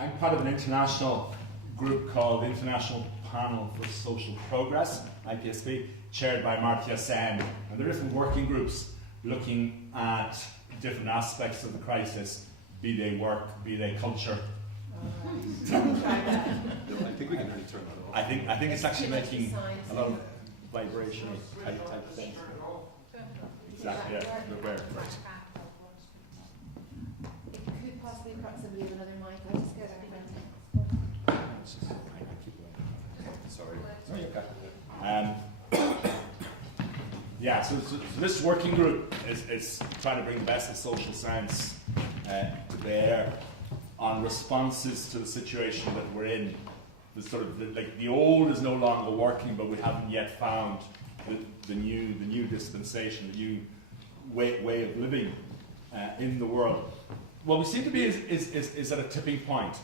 I'm part of an international group called the International Panel for Social Progress, IPSP, chaired by Amartya Sen. And there are different working groups looking at different aspects of the crisis, be they work, be they culture. I think we can really turn that off. I think it's actually making a lot of vibrational type things. Exactly, yeah. Right. It could possibly somebody with another mic. I just get it. Sorry. Okay. Yeah, so this working group is trying to bring the best of social science to bear on responses to the situation that we're in. The sort of the old is no longer working, but we haven't yet found the new dispensation, the new way of living in the world. What we seem to be is at a tipping point.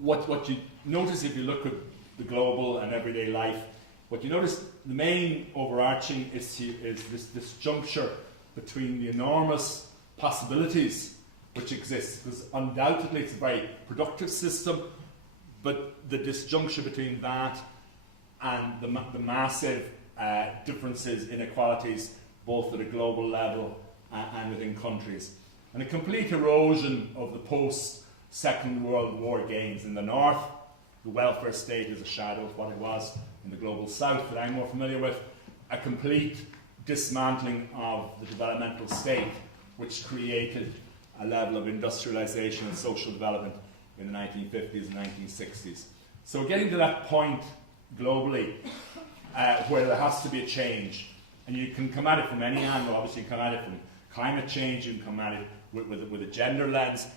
What you notice if you look at the global and everyday life, what you notice, the main overarching issue is this juncture between the enormous possibilities which exist, because undoubtedly it's a very productive system, but the disjuncture between that and the massive differences, inequalities, both at a global level and within countries. And a complete erosion of the post-Second World War gains in the north. The welfare state is a shadow of what it was in the global south that I'm more familiar with. A complete dismantling of the developmental state, which created a level of industrialization and social development in the 1950s and 1960s. So we're getting to that point globally where there has to be a change. And you can come at it from any angle. Obviously you can come at it from climate change, you can come at it with a gender lens,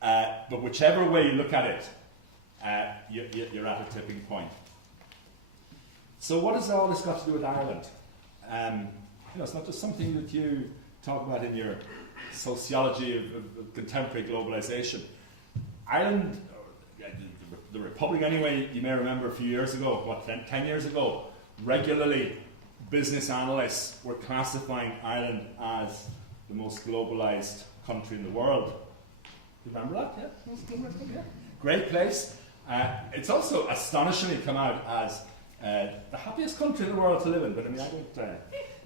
but whichever way you look at it, you're at a tipping point. So what has all this got to do with Ireland? It's not just something that you talk about in your sociology of contemporary globalization. Ireland, the Republic anyway, you may remember a few years ago, 10 years ago, regularly business analysts were classifying Ireland as the most globalized country in the world. Do you remember that? Yeah? Great place. It's also astonishingly come out as the happiest country in the world to live in, but I mean, I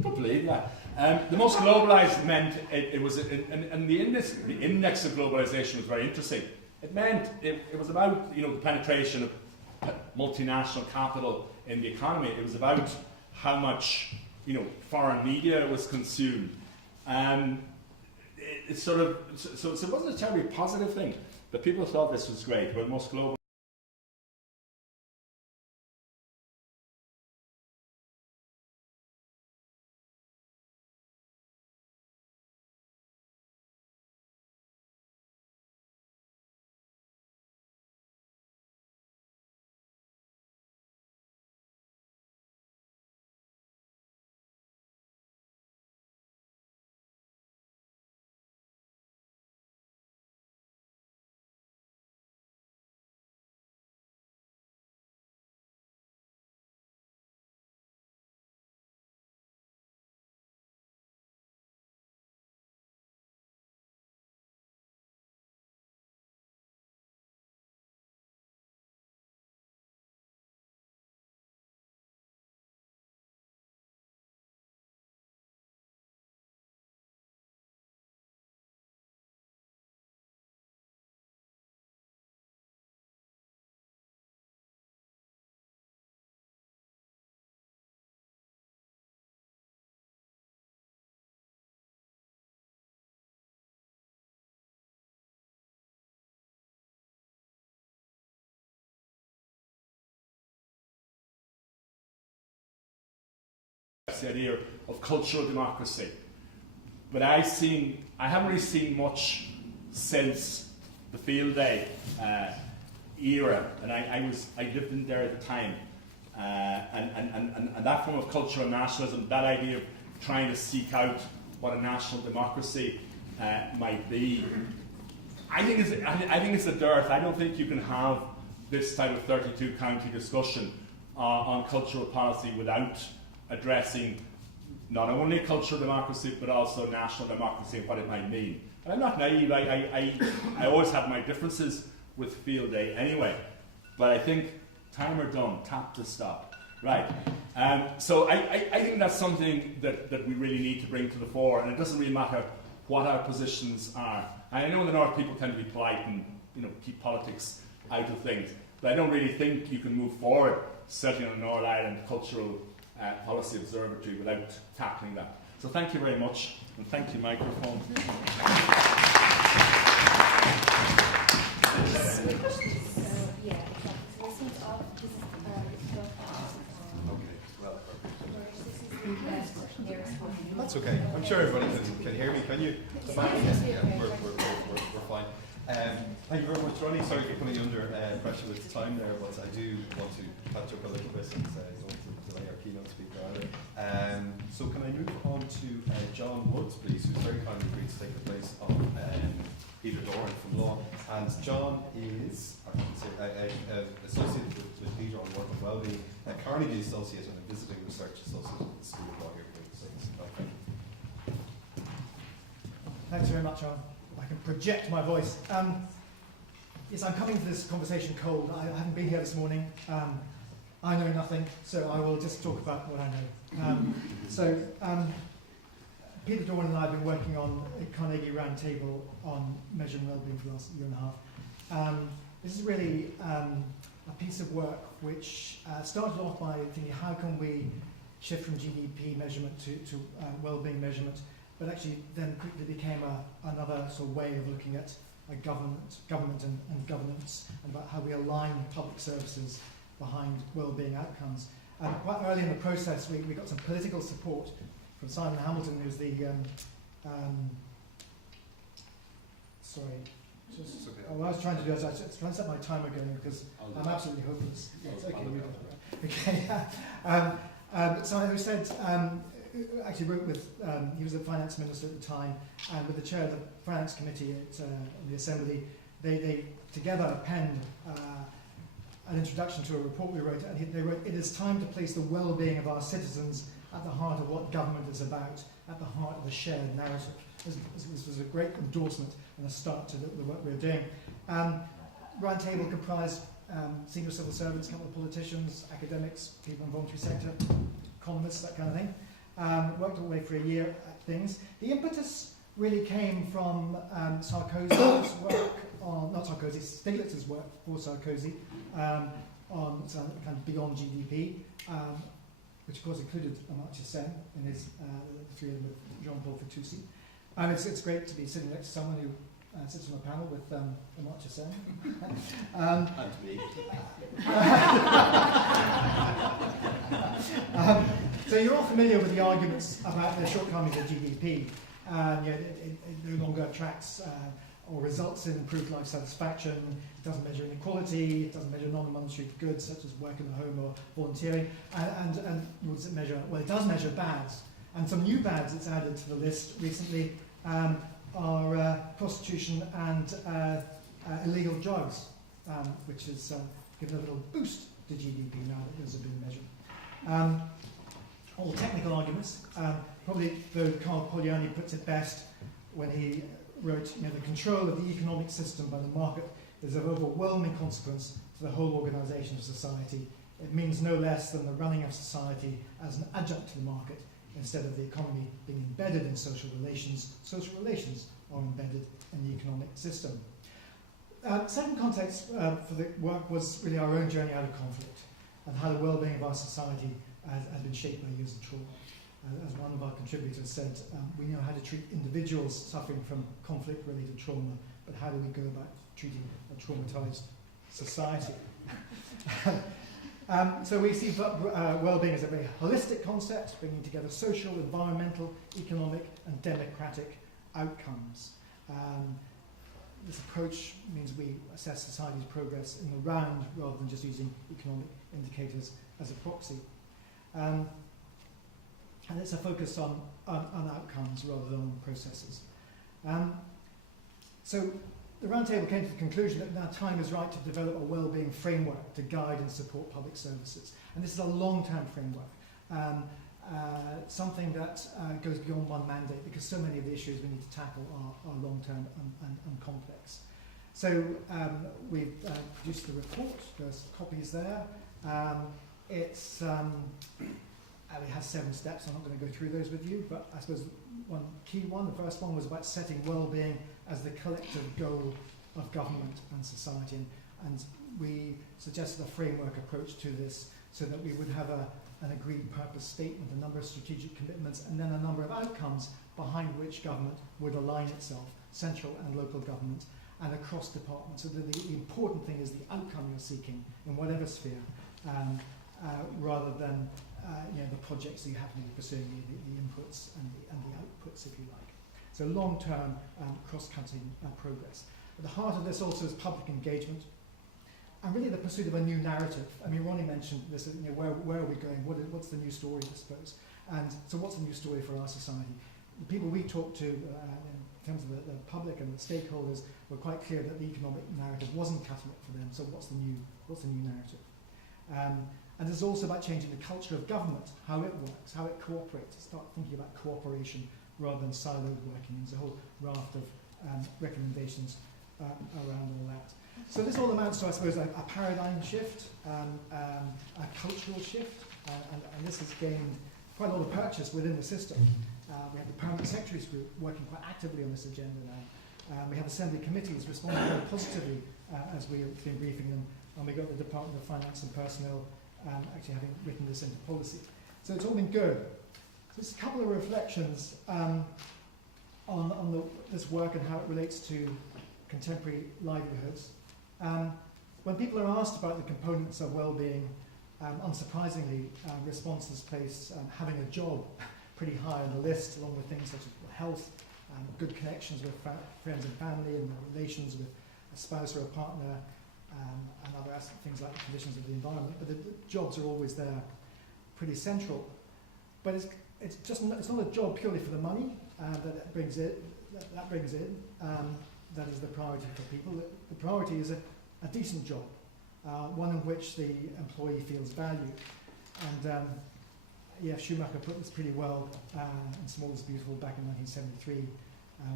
don't believe that. The most globalized meant it was, and the index of globalization was very interesting. It meant it was about the penetration of multinational capital in the economy. It was about how much foreign media was consumed. It wasn't a terribly positive thing, but people thought this was great. But most global. The idea of cultural democracy, but I haven't really seen much since the field day era, and I lived in there at the time, and that form of cultural nationalism, that idea of trying to seek out what a national democracy might be, I think it's a dearth. I don't think you can have this type of 32 county discussion on cultural policy without addressing not only cultural democracy but also national democracy and what it might mean. And I'm not naive. I always have my differences with field day anyway. But I think timer done, tap to stop. Right. So I think that's something that we really need to bring to the fore, and it doesn't really matter what our positions are. And I know in the North people tend to be polite and keep politics out of things, but I don't really think you can move forward, certainly on the Northern Ireland Cultural Policy Observatory, without tackling that. So thank you very much, and thank you, microphone. That's okay. I'm sure everybody can hear me. Can you? Yeah, we're fine. Thank you very much, Ronnie. Sorry for putting you under pressure with time there, but I do want to catch up a little bit and don't want to delay our keynote speaker either. So can I move on to John Woods, please, who's very kindly agreed to take the place of Peter Doran from Law. And John is associated with Peter on work and wellbeing, a Carnegie Associate and a visiting research associate at the School of Law here at the States. Thanks very much, Alan. I can project my voice. Yes, I'm coming to this conversation cold. I haven't been here this morning. I know nothing, so I will just talk about what I know. Peter Doran and I have been working on a Carnegie Roundtable on measuring wellbeing for the last year and a half. This is really a piece of work which started off by thinking, how can we shift from GDP measurement to wellbeing measurement, but actually then quickly became another sort of way of looking at government and governance, and about how we align public services behind wellbeing outcomes. Quite early in the process, we got some political support from Simon Hamilton, who's the what I was trying to do is I was trying to set my timer going because I'm absolutely hopeless. Yes, okay. So who said, actually wrote with, he was the finance minister at the time, and with the chair of the finance committee at the Assembly, they together penned an introduction to a report we wrote, and they wrote, "It is time to place the well-being of our citizens at the heart of what government is about, at the heart of the shared narrative." This was a great endorsement and a start to the work we're doing. Roundtable comprised senior civil servants, a couple of politicians, academics, people in the voluntary sector, economists, that kind of thing. Worked all the way for a year at things. The impetus really came from Sarkozy's work on, not Sarkozy, Stiglitz's work for Sarkozy on some kind of beyond GDP, which of course included Amartya Sen in his the three of them with Jean-Paul Fitoussi. And it's great to be sitting next to someone who sits on a panel with Amartya Sen. And me. So you're all familiar with the arguments about the shortcomings of GDP. It no longer attracts or results in improved life satisfaction. It doesn't measure inequality. It doesn't measure non-monetary goods such as work in the home or volunteering. And what does it measure? Well, it does measure bads. And some new bads it's added to the list recently are prostitution and illegal drugs, which has given a little boost to GDP now that those have been measured. All technical arguments. Probably, though, Carl Pogliani puts it best when he wrote, the control of the economic system by the market is of overwhelming consequence to the whole organisation of society. It means no less than the running of society as an adjunct to the market, instead of the economy being embedded in social relations. Social relations are embedded in the economic system. Second context for the work was really our own journey out of conflict, and how the well-being of our society has been shaped by years of trauma. As one of our contributors said, we know how to treat individuals suffering from conflict-related trauma, but how do we go about treating a traumatized society? So we see well-being as a very holistic concept, bringing together social, environmental, economic, and democratic outcomes. This approach means we assess society's progress in the round rather than just using economic indicators as a proxy. And it's a focus on outcomes rather than on processes. So the Roundtable came to the conclusion that now time is right to develop a well-being framework to guide and support public services. And this is a long-term framework. something that goes beyond one mandate, because so many of the issues we need to tackle are long-term and complex. So we've produced the report. There's copies there. It has 7 steps. I'm not going to go through those with you, but I suppose one key one, the first one, was about setting well-being as the collective goal of government and society. And we suggested a framework approach to this so that we would have an agreed purpose statement, a number of strategic commitments, and then a number of outcomes behind which government would align itself, central and local government, and across departments. So that the important thing is the outcome you're seeking in whatever sphere, rather than the projects that you happen to be pursuing, the inputs and the outputs, if you like. So long-term, cross-cutting progress. At the heart of this also is public engagement, and really the pursuit of a new narrative. I mean, Ronnie mentioned this, where are we going? What's the new story, I suppose? And so what's the new story for our society? The people we talked to, in terms of the public and the stakeholders, were quite clear that the economic narrative wasn't cutting it for them, so what's the new narrative? And it's also about changing the culture of government, how it works, how it cooperates. Start thinking about cooperation rather than siloed working. There's a whole raft of recommendations around all that. So this all amounts to, I suppose, a paradigm shift, a cultural shift, and this has gained quite a lot of purchase within the system. We have the Permanent Secretaries Group working quite actively on this agenda now. We have Assembly committees responding very positively as we've been briefing them, and we've got the Department of Finance and Personnel actually having written this into policy. So it's all been good. So just a couple of reflections on this work and how it relates to contemporary livelihoods. When people are asked about the components of well-being, unsurprisingly, responses place having a job pretty high on the list, along with things such as health, good connections with friends and family, and relations with a spouse or a partner, and other things like the conditions of the environment. But the jobs are always there, pretty central. But it's not a job purely for the money that brings in. That is the priority for people. The priority is a decent job, one in which the employee feels valued. And Schumacher put this pretty well in Small is Beautiful back in 1973,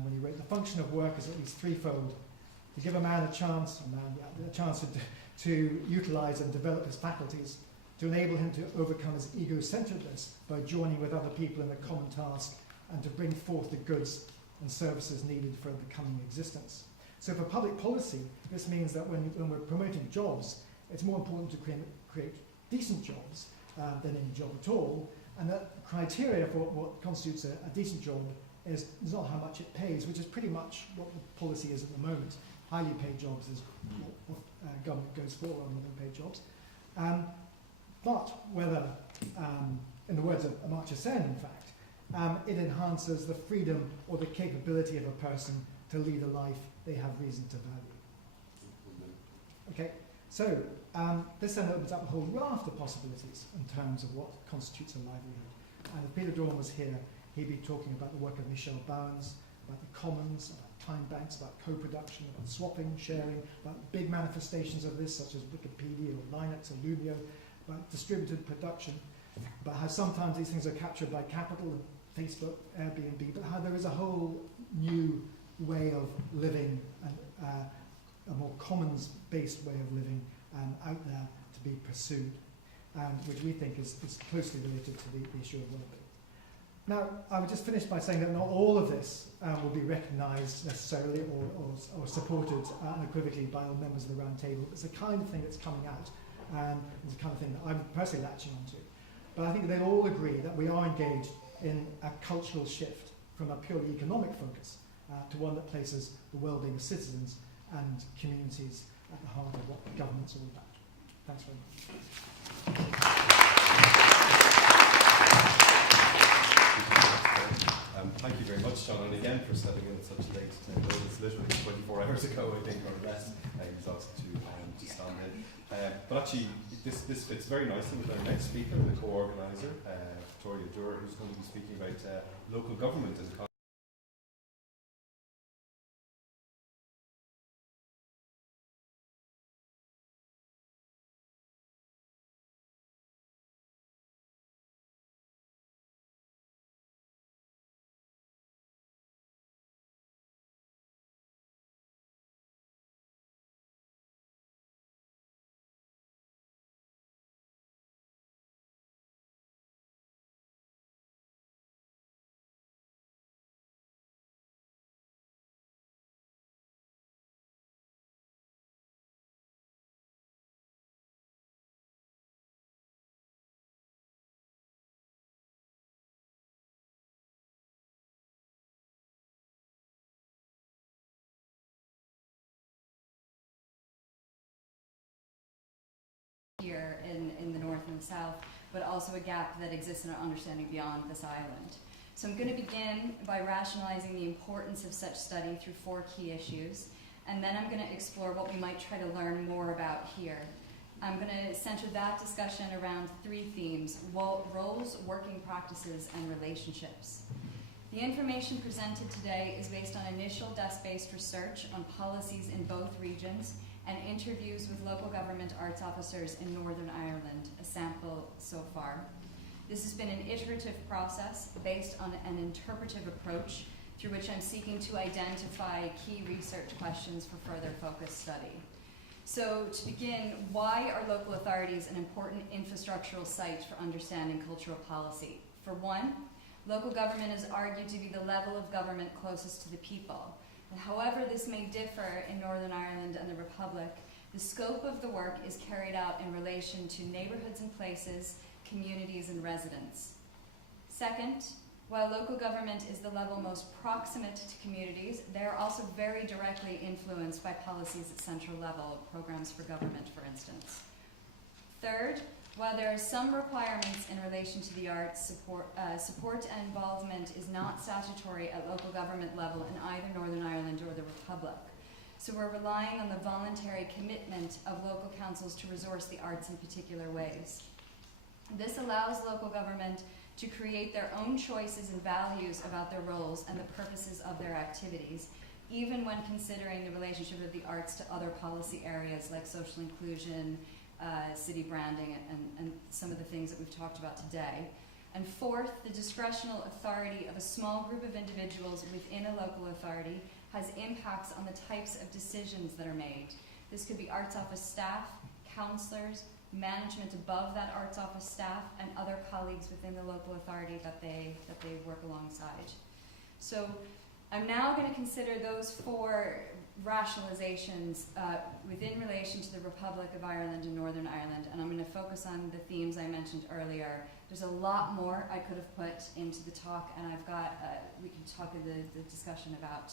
when he wrote, the function of work is at least threefold: to give a man a chance to utilise and develop his faculties, to enable him to overcome his ego-centeredness by joining with other people in a common task, and to bring forth the goods and services needed for a becoming existence. So for public policy, this means that when we're promoting jobs, it's more important to create decent jobs than any job at all, and that criteria for what constitutes a decent job is not how much it pays, which is pretty much what the policy is at the moment. Highly paid jobs is what government goes for, rather than low-paid jobs. But whether, in the words of Amartya Sen, in fact, it enhances the freedom or the capability of a person to lead a life they have reason to value. Okay, so this then opens up a whole raft of possibilities in terms of what constitutes a livelihood. And if Peter Dawn was here, he'd be talking about the work of Michel Bowens, about the commons, about time banks, about co-production, about swapping, sharing, about big manifestations of this, such as Wikipedia or Linux or Lumio, about distributed production, about how sometimes these things are captured by capital, Facebook, Airbnb, but how there is a whole new way of living, and a more commons-based way of living out there to be pursued, and which we think is closely related to the issue of well-being. Now, I would just finish by saying that not all of this will be recognised necessarily or supported unequivocally by all members of the round table. It's the kind of thing that's coming out, and it's the kind of thing that I'm personally latching onto. But I think they'll all agree that we are engaged in a cultural shift from a purely economic focus to one that places the well-being of citizens and communities at the heart of what government's all about. Thanks very much. Thank you very much, John, and again for stepping in at such late notice. Literally 24 hours ago, I think, or less. He was asked to stand in. But actually, this fits very nicely with our next speaker, the co-organiser, Victoria Durr, who's going to be speaking about local government and here in the north and the south, but also a gap that exists in our understanding beyond this island. So I'm going to begin by rationalizing the importance of such study through 4 key issues, and then I'm going to explore what we might try to learn more about here. I'm going to center that discussion around 3 themes: roles, working practices, and relationships. The information presented today is based on initial desk-based research on policies in both regions and interviews with local government arts officers in Northern Ireland, a sample so far. This has been an iterative process based on an interpretive approach through which I'm seeking to identify key research questions for further focused study. So to begin, why are local authorities an important infrastructural site for understanding cultural policy? For one, local government is argued to be the level of government closest to the people. And however this may differ in Northern Ireland and the Republic, the scope of the work is carried out in relation to neighbourhoods and places, communities and residents. Second, while local government is the level most proximate to communities, they are also very directly influenced by policies at central level, programs for government, for instance. Third, while there are some requirements in relation to the arts, support and involvement is not statutory at local government level in either Northern Ireland or the Republic. So we're relying on the voluntary commitment of local councils to resource the arts in particular ways. This allows local government to create their own choices and values about their roles and the purposes of their activities, even when considering the relationship of the arts to other policy areas like social inclusion, city branding, and some of the things that we've talked about today. And fourth, the discretional authority of a small group of individuals within a local authority has impacts on the types of decisions that are made. This could be arts office staff, councillors, management above that arts office staff, and other colleagues within the local authority that they work alongside. So I'm now going to consider those 4 rationalizations within relation to the Republic of Ireland and Northern Ireland, and I'm going to focus on the themes I mentioned earlier. There's a lot more I could have put into the talk, and I've got, we can talk in the discussion about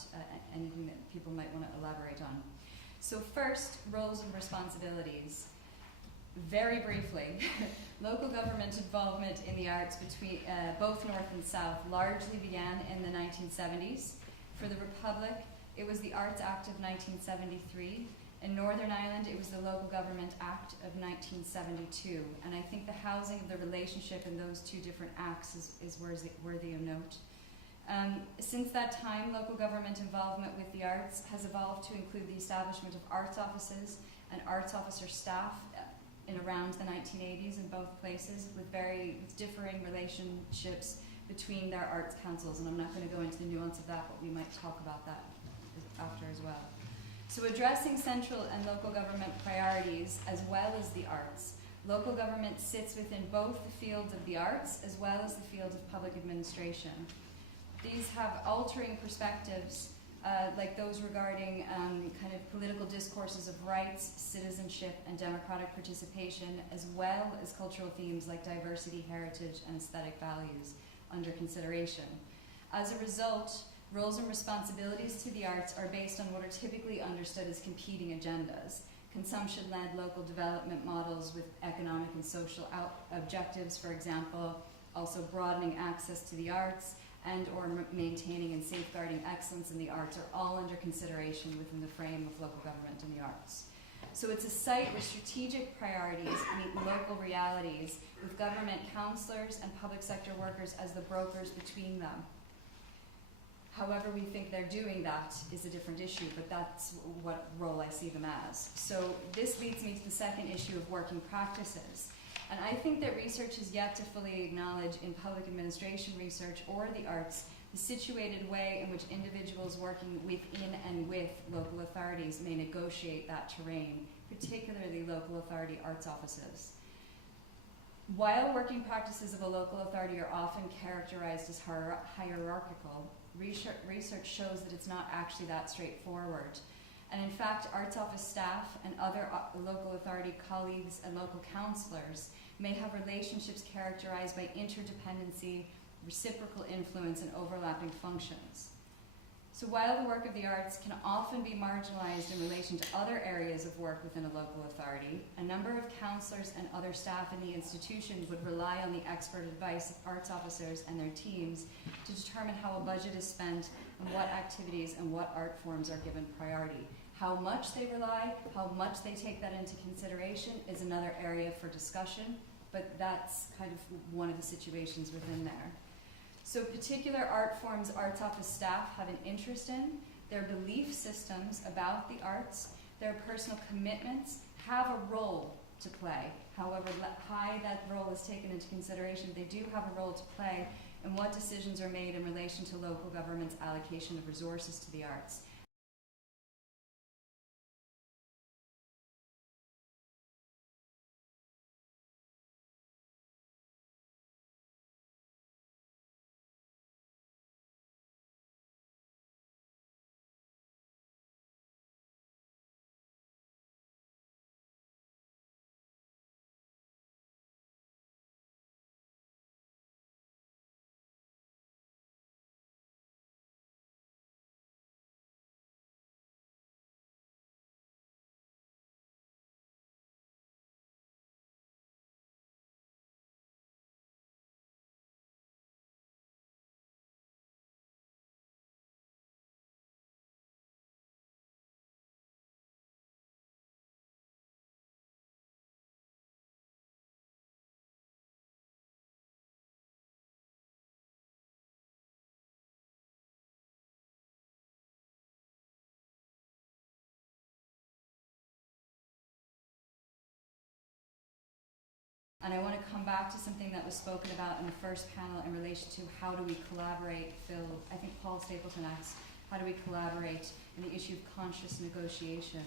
anything that people might want to elaborate on. So first, roles and responsibilities. Very briefly, local government involvement in the arts between both North and South largely began in the 1970s. For the Republic, it was the Arts Act of 1973. In Northern Ireland, it was the Local Government Act of 1972. And I think the housing of the relationship in those 2 different acts is worthy of note. Since that time, local government involvement with the arts has evolved to include the establishment of arts offices and arts officer staff in around the 1980s in both places, with very differing relationships between their arts councils. And I'm not going to go into the nuance of that, but we might talk about that after as well. So addressing central and local government priorities as well as the arts, local government sits within both the fields of the arts as well as the field of public administration. These have altering perspectives like those regarding kind of political discourses of rights, citizenship, and democratic participation, as well as cultural themes like diversity, heritage, and aesthetic values under consideration. As a result, roles and responsibilities to the arts are based on what are typically understood as competing agendas: consumption-led local development models with economic and social objectives, for example, also broadening access to the arts, and or maintaining and safeguarding excellence in the arts are all under consideration within the frame of local government and the arts. So it's a site where strategic priorities meet local realities, with government councillors and public sector workers as the brokers between them. However we think they're doing that is a different issue, but that's what role I see them as. So this leads me to the second issue of working practices. And I think that research has yet to fully acknowledge in public administration research or the arts the situated way in which individuals working within and with local authorities may negotiate that terrain, particularly local authority arts offices. While working practices of a local authority are often characterized as hierarchical, research shows that it's not actually that straightforward. And in fact, arts office staff and other local authority colleagues and local councillors may have relationships characterized by interdependency, reciprocal influence, and overlapping functions. So while the work of the arts can often be marginalised in relation to other areas of work within a local authority, a number of councillors and other staff in the institution would rely on the expert advice of arts officers and their teams to determine how a budget is spent and what activities and what art forms are given priority. How much they rely, how much they take that into consideration is another area for discussion, but that's kind of one of the situations within there. So particular art forms arts office staff have an interest in, their belief systems about the arts, their personal commitments have a role to play. However high that role is taken into consideration, they do have a role to play in what decisions are made in relation to local government's allocation of resources to the arts. And I want to come back to something that was spoken about in the first panel in relation to how do we collaborate, Phil, I think Paul Stapleton asked, how do we collaborate in the issue of conscious negotiation?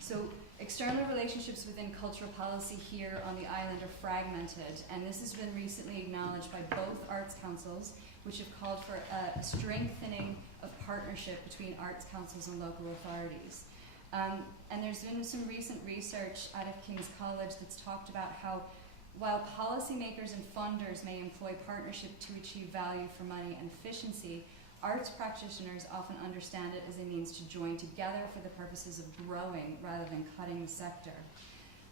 So external relationships within cultural policy here on the island are fragmented, and this has been recently acknowledged by both arts councils, which have called for a strengthening of partnership between arts councils and local authorities. And there's been some recent research out of King's College that's talked about how while policymakers and funders may employ partnership to achieve value for money and efficiency, arts practitioners often understand it as a means to join together for the purposes of growing rather than cutting the sector.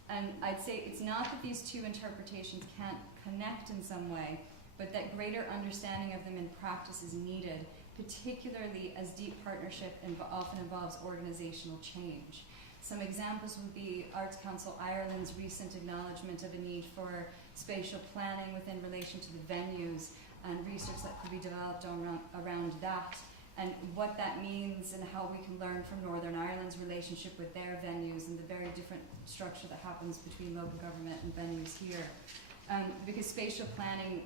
And I'd say it's not that these two interpretations can't connect in some way, but that greater understanding of them in practice is needed, particularly as deep partnership often involves organizational change. Some examples would be Arts Council Ireland's recent acknowledgement of a need for spatial planning within relation to the venues and research that could be developed around that, and what that means and how we can learn from Northern Ireland's relationship with their venues and the very different structure that happens between local government and venues here. Because spatial planning,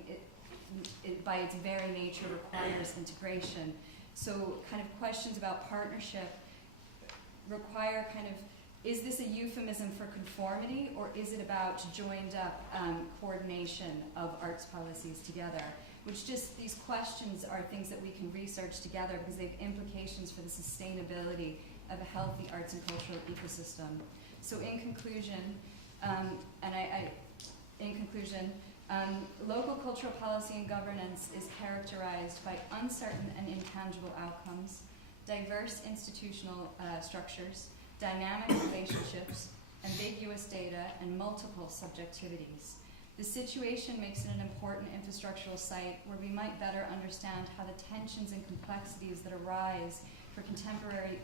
it by its very nature requires integration. So kind of questions about partnership require kind of, is this a euphemism for conformity, or is it about joined up coordination of arts policies together? Which just, these questions are things that we can research together because they have implications for the sustainability of a healthy arts and cultural ecosystem. So in conclusion, local cultural policy and governance is characterized by uncertain and intangible outcomes, diverse institutional structures, dynamic relationships, ambiguous data, and multiple subjectivities. The situation makes it an important infrastructural site where we might better understand how the tensions and complexities that arise for contemporary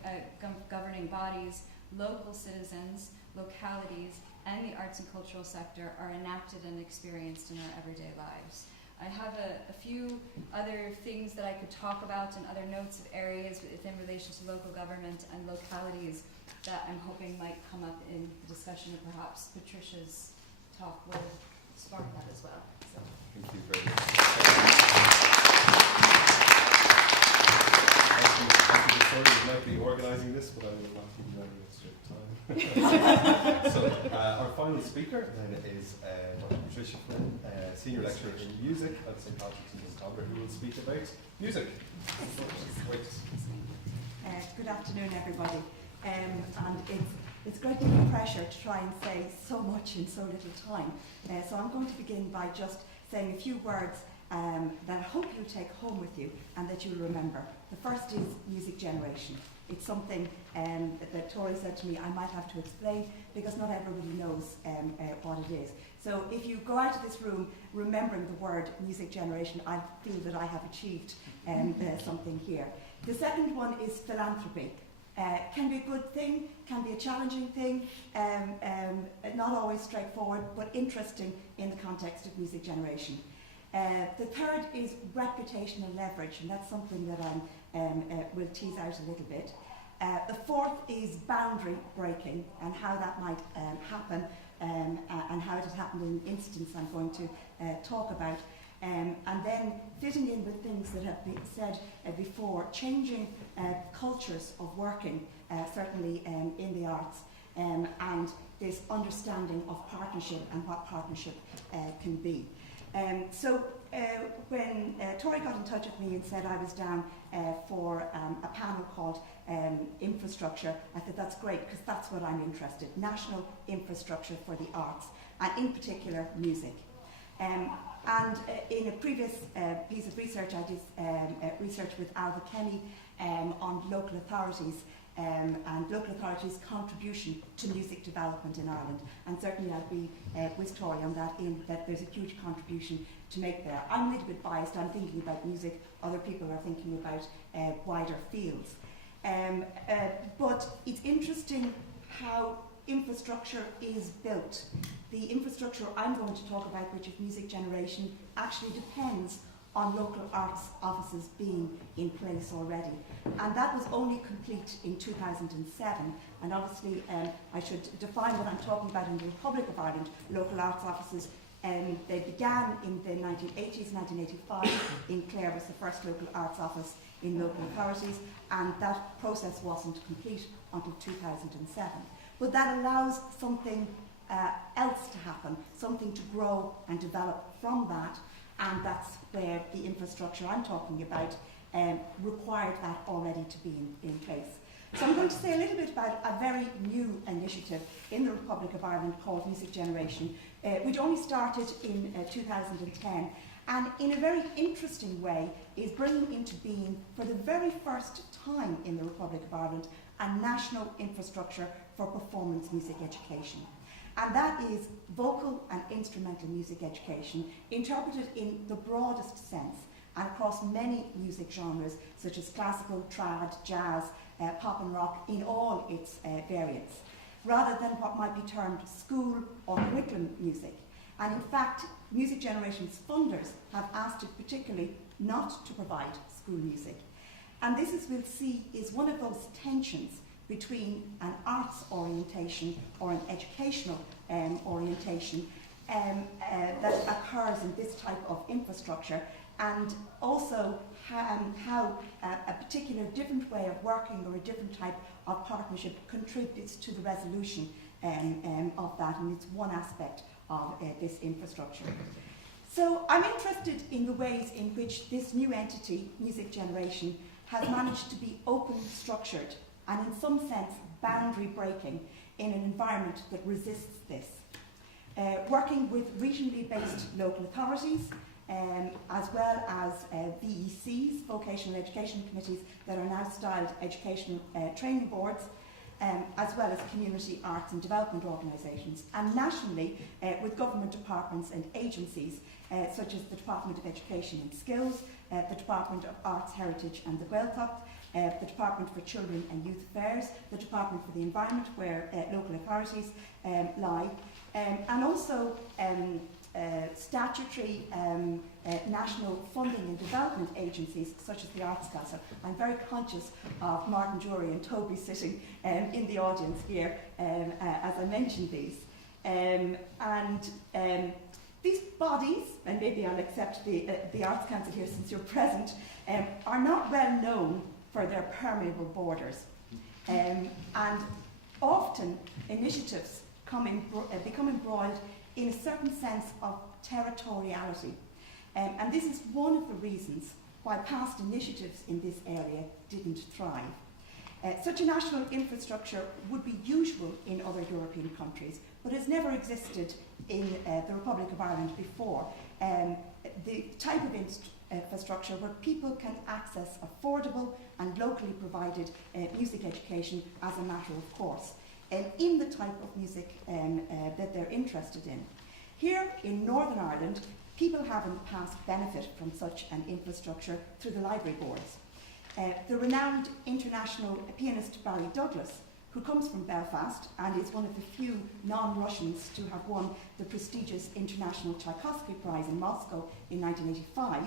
governing bodies, local citizens, localities, and the arts and cultural sector are enacted and experienced in our everyday lives. I have a few other things that I could talk about and other notes of areas within relation to local government and localities that I'm hoping might come up in the discussion, and perhaps Patricia's talk will spark that as well. So. Thank you very much. Thank you, Victoria. You might be organising this, but I will not give you any extra time. So our final speaker then is Dr. Patricia Flynn, Senior Lecturer in Music at St. Patrick's in Clontarf, who will speak about music. Good afternoon, everybody. And it's great to be pressure to try and say so much in so little time. So I'm going to begin by just saying a few words that I hope you'll take home with you and that you'll remember. The first is music generation. It's something that Tori said to me I might have to explain because not everybody knows what it is. So if you go out of this room remembering the word music generation, I feel that I have achieved something here. The second one is philanthropy. Can be a good thing, can be a challenging thing, not always straightforward, but interesting in the context of music generation. The third is reputational leverage, and that's something that I will tease out a little bit. The fourth is boundary breaking and how that might happen and how it has happened in an instance I'm going to talk about. And then fitting in with things that have been said before, changing cultures of working, certainly in the arts, and this understanding of partnership and what partnership can be. So when Tori got in touch with me and said I was down for a panel called Infrastructure, I said that's great because that's what I'm interested in, national infrastructure for the arts, and in particular music. And in a previous piece of research, I did research with Alva Kenny on local authorities and local authorities' contribution to music development in Ireland. And certainly I'll be with Tori on that, in that there's a huge contribution to make there. I'm a little bit biased, I'm thinking about music, other people are thinking about wider fields. But it's interesting how infrastructure is built. The infrastructure I'm going to talk about, which is music generation, actually depends on local arts offices being in place already. And that was only complete in 2007. And obviously, I should define what I'm talking about in the Republic of Ireland. Local arts offices, they began in the 1980s, 1985. In Clare was the first local arts office in local authorities, and that process wasn't complete until 2007. But that allows something else to happen, something to grow and develop from that, and that's where the infrastructure I'm talking about required that already to be in place. So I'm going to say a little bit about a very new initiative in the Republic of Ireland called Music Generation, which only started in 2010, and in a very interesting way is bringing into being, for the very first time in the Republic of Ireland, a national infrastructure for performance music education. And that is vocal and instrumental music education, interpreted in the broadest sense and across many music genres such as classical, trad, jazz, pop and rock in all its variants, rather than what might be termed school or curriculum music. And in fact, Music Generation's funders have asked it particularly not to provide school music. And this, as we'll see, is one of those tensions between an arts orientation or an educational orientation that occurs in this type of infrastructure, and also how a particular different way of working or a different type of partnership contributes to the resolution of that, and it's one aspect of this infrastructure. So I'm interested in the ways in which this new entity, Music Generation, has managed to be open structured and in some sense boundary breaking in an environment that resists this. Working with regionally based local authorities, as well as VECs, vocational education committees that are now styled educational training boards, as well as community arts and development organisations, and nationally with government departments and agencies such as the Department of Education and Skills, the Department of Arts, Heritage and the Gaeltacht, the Department for Children and Youth Affairs, the Department for the Environment, where local authorities lie, and also statutory national funding and development agencies such as the Arts Council. I'm very conscious of Martin Jury and Toby sitting in the audience here as I mention these. These bodies, and maybe I'll accept the Arts Council here since you're present, are not well known for their permeable borders. And often initiatives become embroiled in a certain sense of territoriality. And this is one of the reasons why past initiatives in this area didn't thrive. Such a national infrastructure would be usual in other European countries, but has never existed in the Republic of Ireland before, the type of infrastructure where people can access affordable and locally provided music education as a matter of course, in the type of music that they're interested in. Here in Northern Ireland, people have in the past benefited from such an infrastructure through the library boards. The renowned international pianist Barry Douglas, who comes from Belfast and is one of the few non-Russians to have won the prestigious International Tchaikovsky Prize in Moscow in 1985,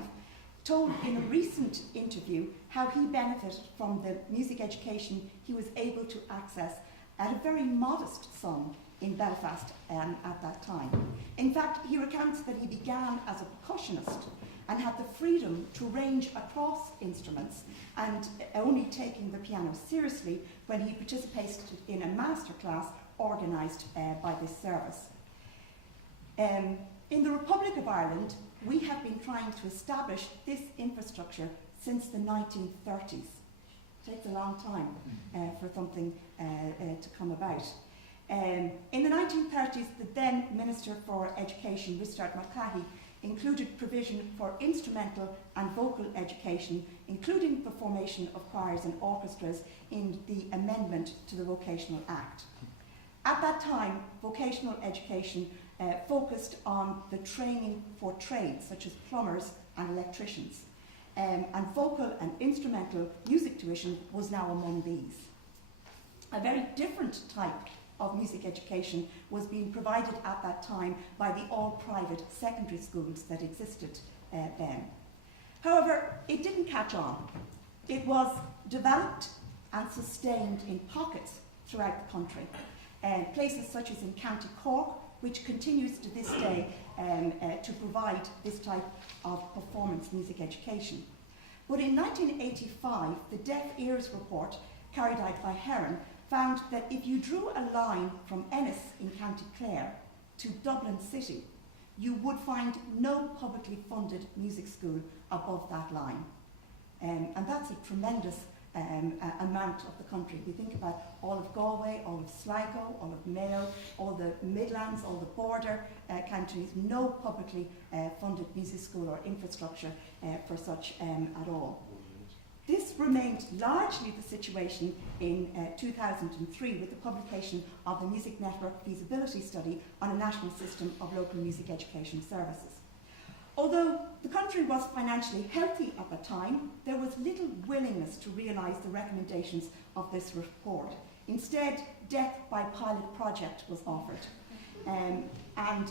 told in a recent interview how he benefited from the music education he was able to access at a very modest sum in Belfast at that time. In fact, he recounts that he began as a percussionist and had the freedom to range across instruments, and only taking the piano seriously when he participated in a masterclass organised by this service. In the Republic of Ireland, we have been trying to establish this infrastructure since the 1930s. It takes a long time for something to come about. In the 1930s, the then Minister for Education, Richard Mulcahy, included provision for instrumental and vocal education, including the formation of choirs and orchestras in the amendment to the Vocational Act. At that time, vocational education focused on the training for trades, such as plumbers and electricians. And vocal and instrumental music tuition was now among these. A very different type of music education was being provided at that time by the all-private secondary schools that existed then. However, it didn't catch on. It was developed and sustained in pockets throughout the country. Places such as in County Cork, which continues to this day to provide this type of performance music education. But in 1985, the Deaf Ears report carried out by Heron found that if you drew a line from Ennis in County Clare to Dublin City, you would find no publicly funded music school above that line. And that's a tremendous amount of the country. We think about all of Galway, all of Sligo, all of Mayo, all the Midlands, all the border counties, no publicly funded music school or infrastructure for such at all. This remained largely the situation in 2003 with the publication of the Music Network Feasibility Study on a national system of local music education services. Although the country was financially healthy at the time, there was little willingness to realise the recommendations of this report. Instead, death by pilot project was offered. And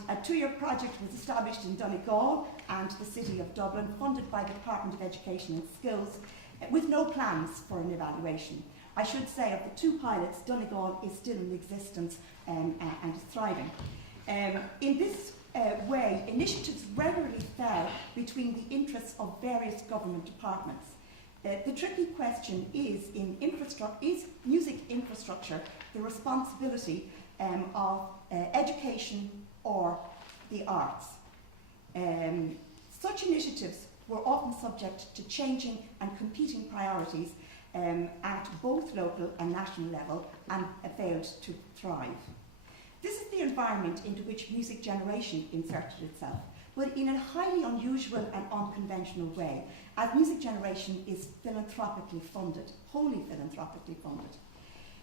a 2-year project was established in Donegal and the City of Dublin, funded by the Department of Education and Skills, with no plans for an evaluation. I should say, of the 2 pilots, Donegal is still in existence and is thriving. In this way, initiatives regularly fell between the interests of various government departments. The tricky question is, is music infrastructure the responsibility of education or the arts? Such initiatives were often subject to changing and competing priorities at both local and national level and failed to thrive. This is the environment into which music generation inserted itself, but in a highly unusual and unconventional way, as music generation is philanthropically funded, wholly philanthropically funded.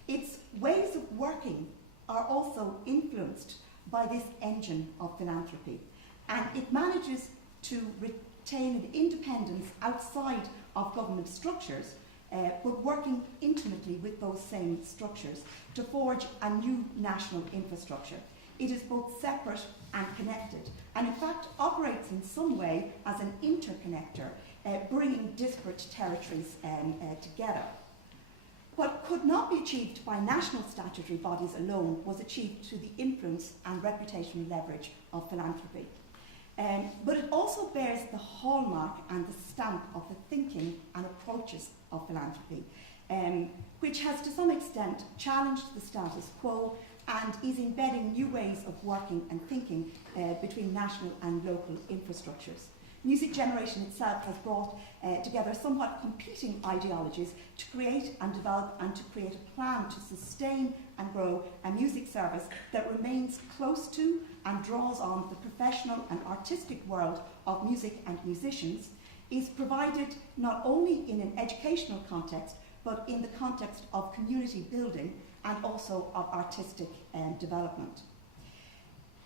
Its ways of working are also influenced by this engine of philanthropy, and it manages to retain an independence outside of government structures, but working intimately with those same structures to forge a new national infrastructure. It is both separate and connected, and in fact operates in some way as an interconnector, bringing disparate territories together. What could not be achieved by national statutory bodies alone was achieved through the influence and reputational leverage of philanthropy. But it also bears the hallmark and the stamp of the thinking and approaches of philanthropy, which has to some extent challenged the status quo and is embedding new ways of working and thinking between national and local infrastructures. Music generation itself has brought together somewhat competing ideologies to create and develop and to create a plan to sustain and grow a music service that remains close to and draws on the professional and artistic world of music and musicians is provided not only in an educational context, but in the context of community building and also of artistic development.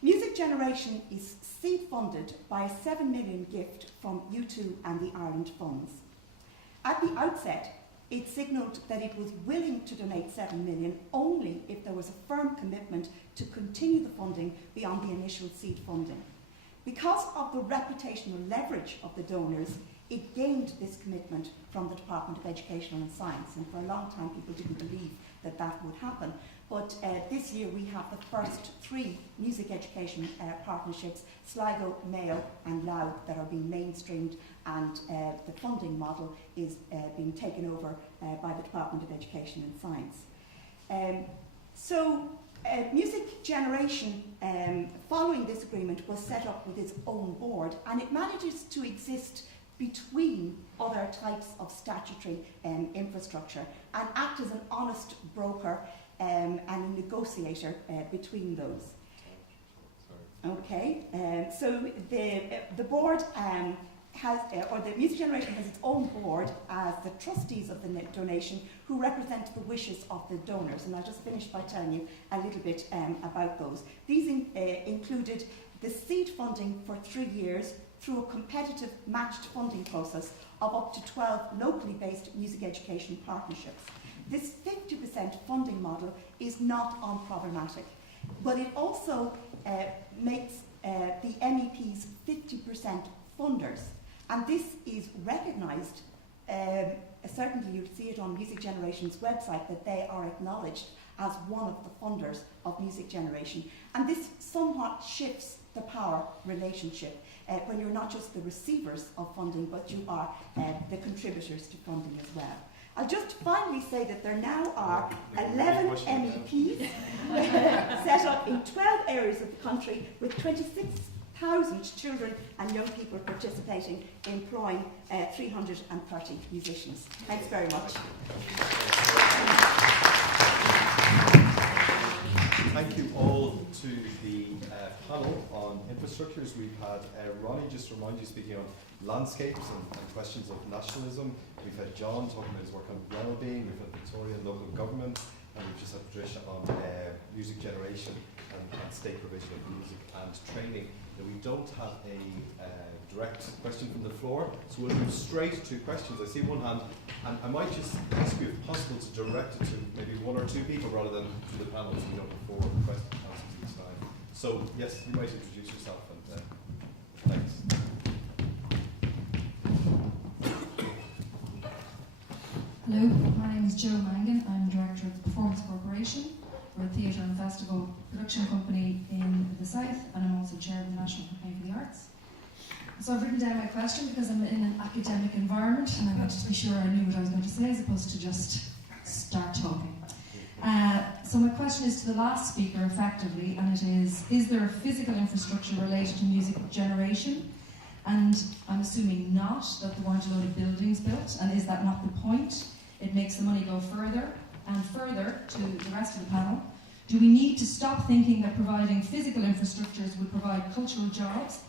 Music Generation is seed funded by a 7 million gift from U2 and the Ireland Funds. At the outset, it signalled that it was willing to donate 7 million only if there was a firm commitment to continue the funding beyond the initial seed funding. Because of the reputational leverage of the donors, it gained this commitment from the Department of Education and Science, and for a long time people didn't believe that that would happen. But this year we have the first 3 music education partnerships, Sligo, Mayo and Louth, that are being mainstreamed, and the funding model is being taken over by the Department of Education and Science. Music Generation, following this agreement, was set up with its own board, and it manages to exist between other types of statutory infrastructure and act as an honest broker and a negotiator between those. Okay, so the board has, or the Music Generation has its own board as the trustees of the donation, who represent the wishes of the donors. And I'll just finish by telling you a little bit about those. These included the seed funding for 3 years through a competitive matched funding process of up to 12 locally based music education partnerships. This 50% funding model is not unproblematic, but it also makes the MEPs 50% funders, and this is recognised. Certainly you'd see it on Music Generation's website that they are acknowledged as one of the funders of Music Generation, and this somewhat shifts the power relationship when you're not just the receivers of funding, but you are the contributors to funding as well. I'll just finally say that there now are 11 MEPs set up in 12 areas of the country, with 26,000 children and young people participating, employing 330 musicians. Thanks very much. Thank you all to the panel on infrastructures. We've had Ronnie, just to remind you, speaking on landscapes and questions of nationalism. We've had John talking about his work on well-being. We've had Victoria on local government, and we've just had Patricia on music generation and state provision of music and training. Now, we don't have a direct question from the floor, so we'll move straight to questions. I see one hand, and I might just ask you, if possible, to direct it to maybe 1 or 2 people rather than to the panel, so we don't have 4 questions each time. So, yes, you might introduce yourself, and thanks. Hello, my name is Joe Mangan. I'm Director of the Performance Corporation. We're a theatre and festival production company in the South, and I'm also Chair of the National Campaign for the Arts. So I've written down my question because I'm in an academic environment, and I wanted to be sure I knew what I was going to say as opposed to just start talking. So my question is to the last speaker, effectively, and it is there a physical infrastructure related to music generation? And I'm assuming not, that there weren't a load of buildings built, and is that not the point? It makes the money go further and further to the rest of the panel. Do we need to stop thinking that providing physical infrastructures would provide cultural jobs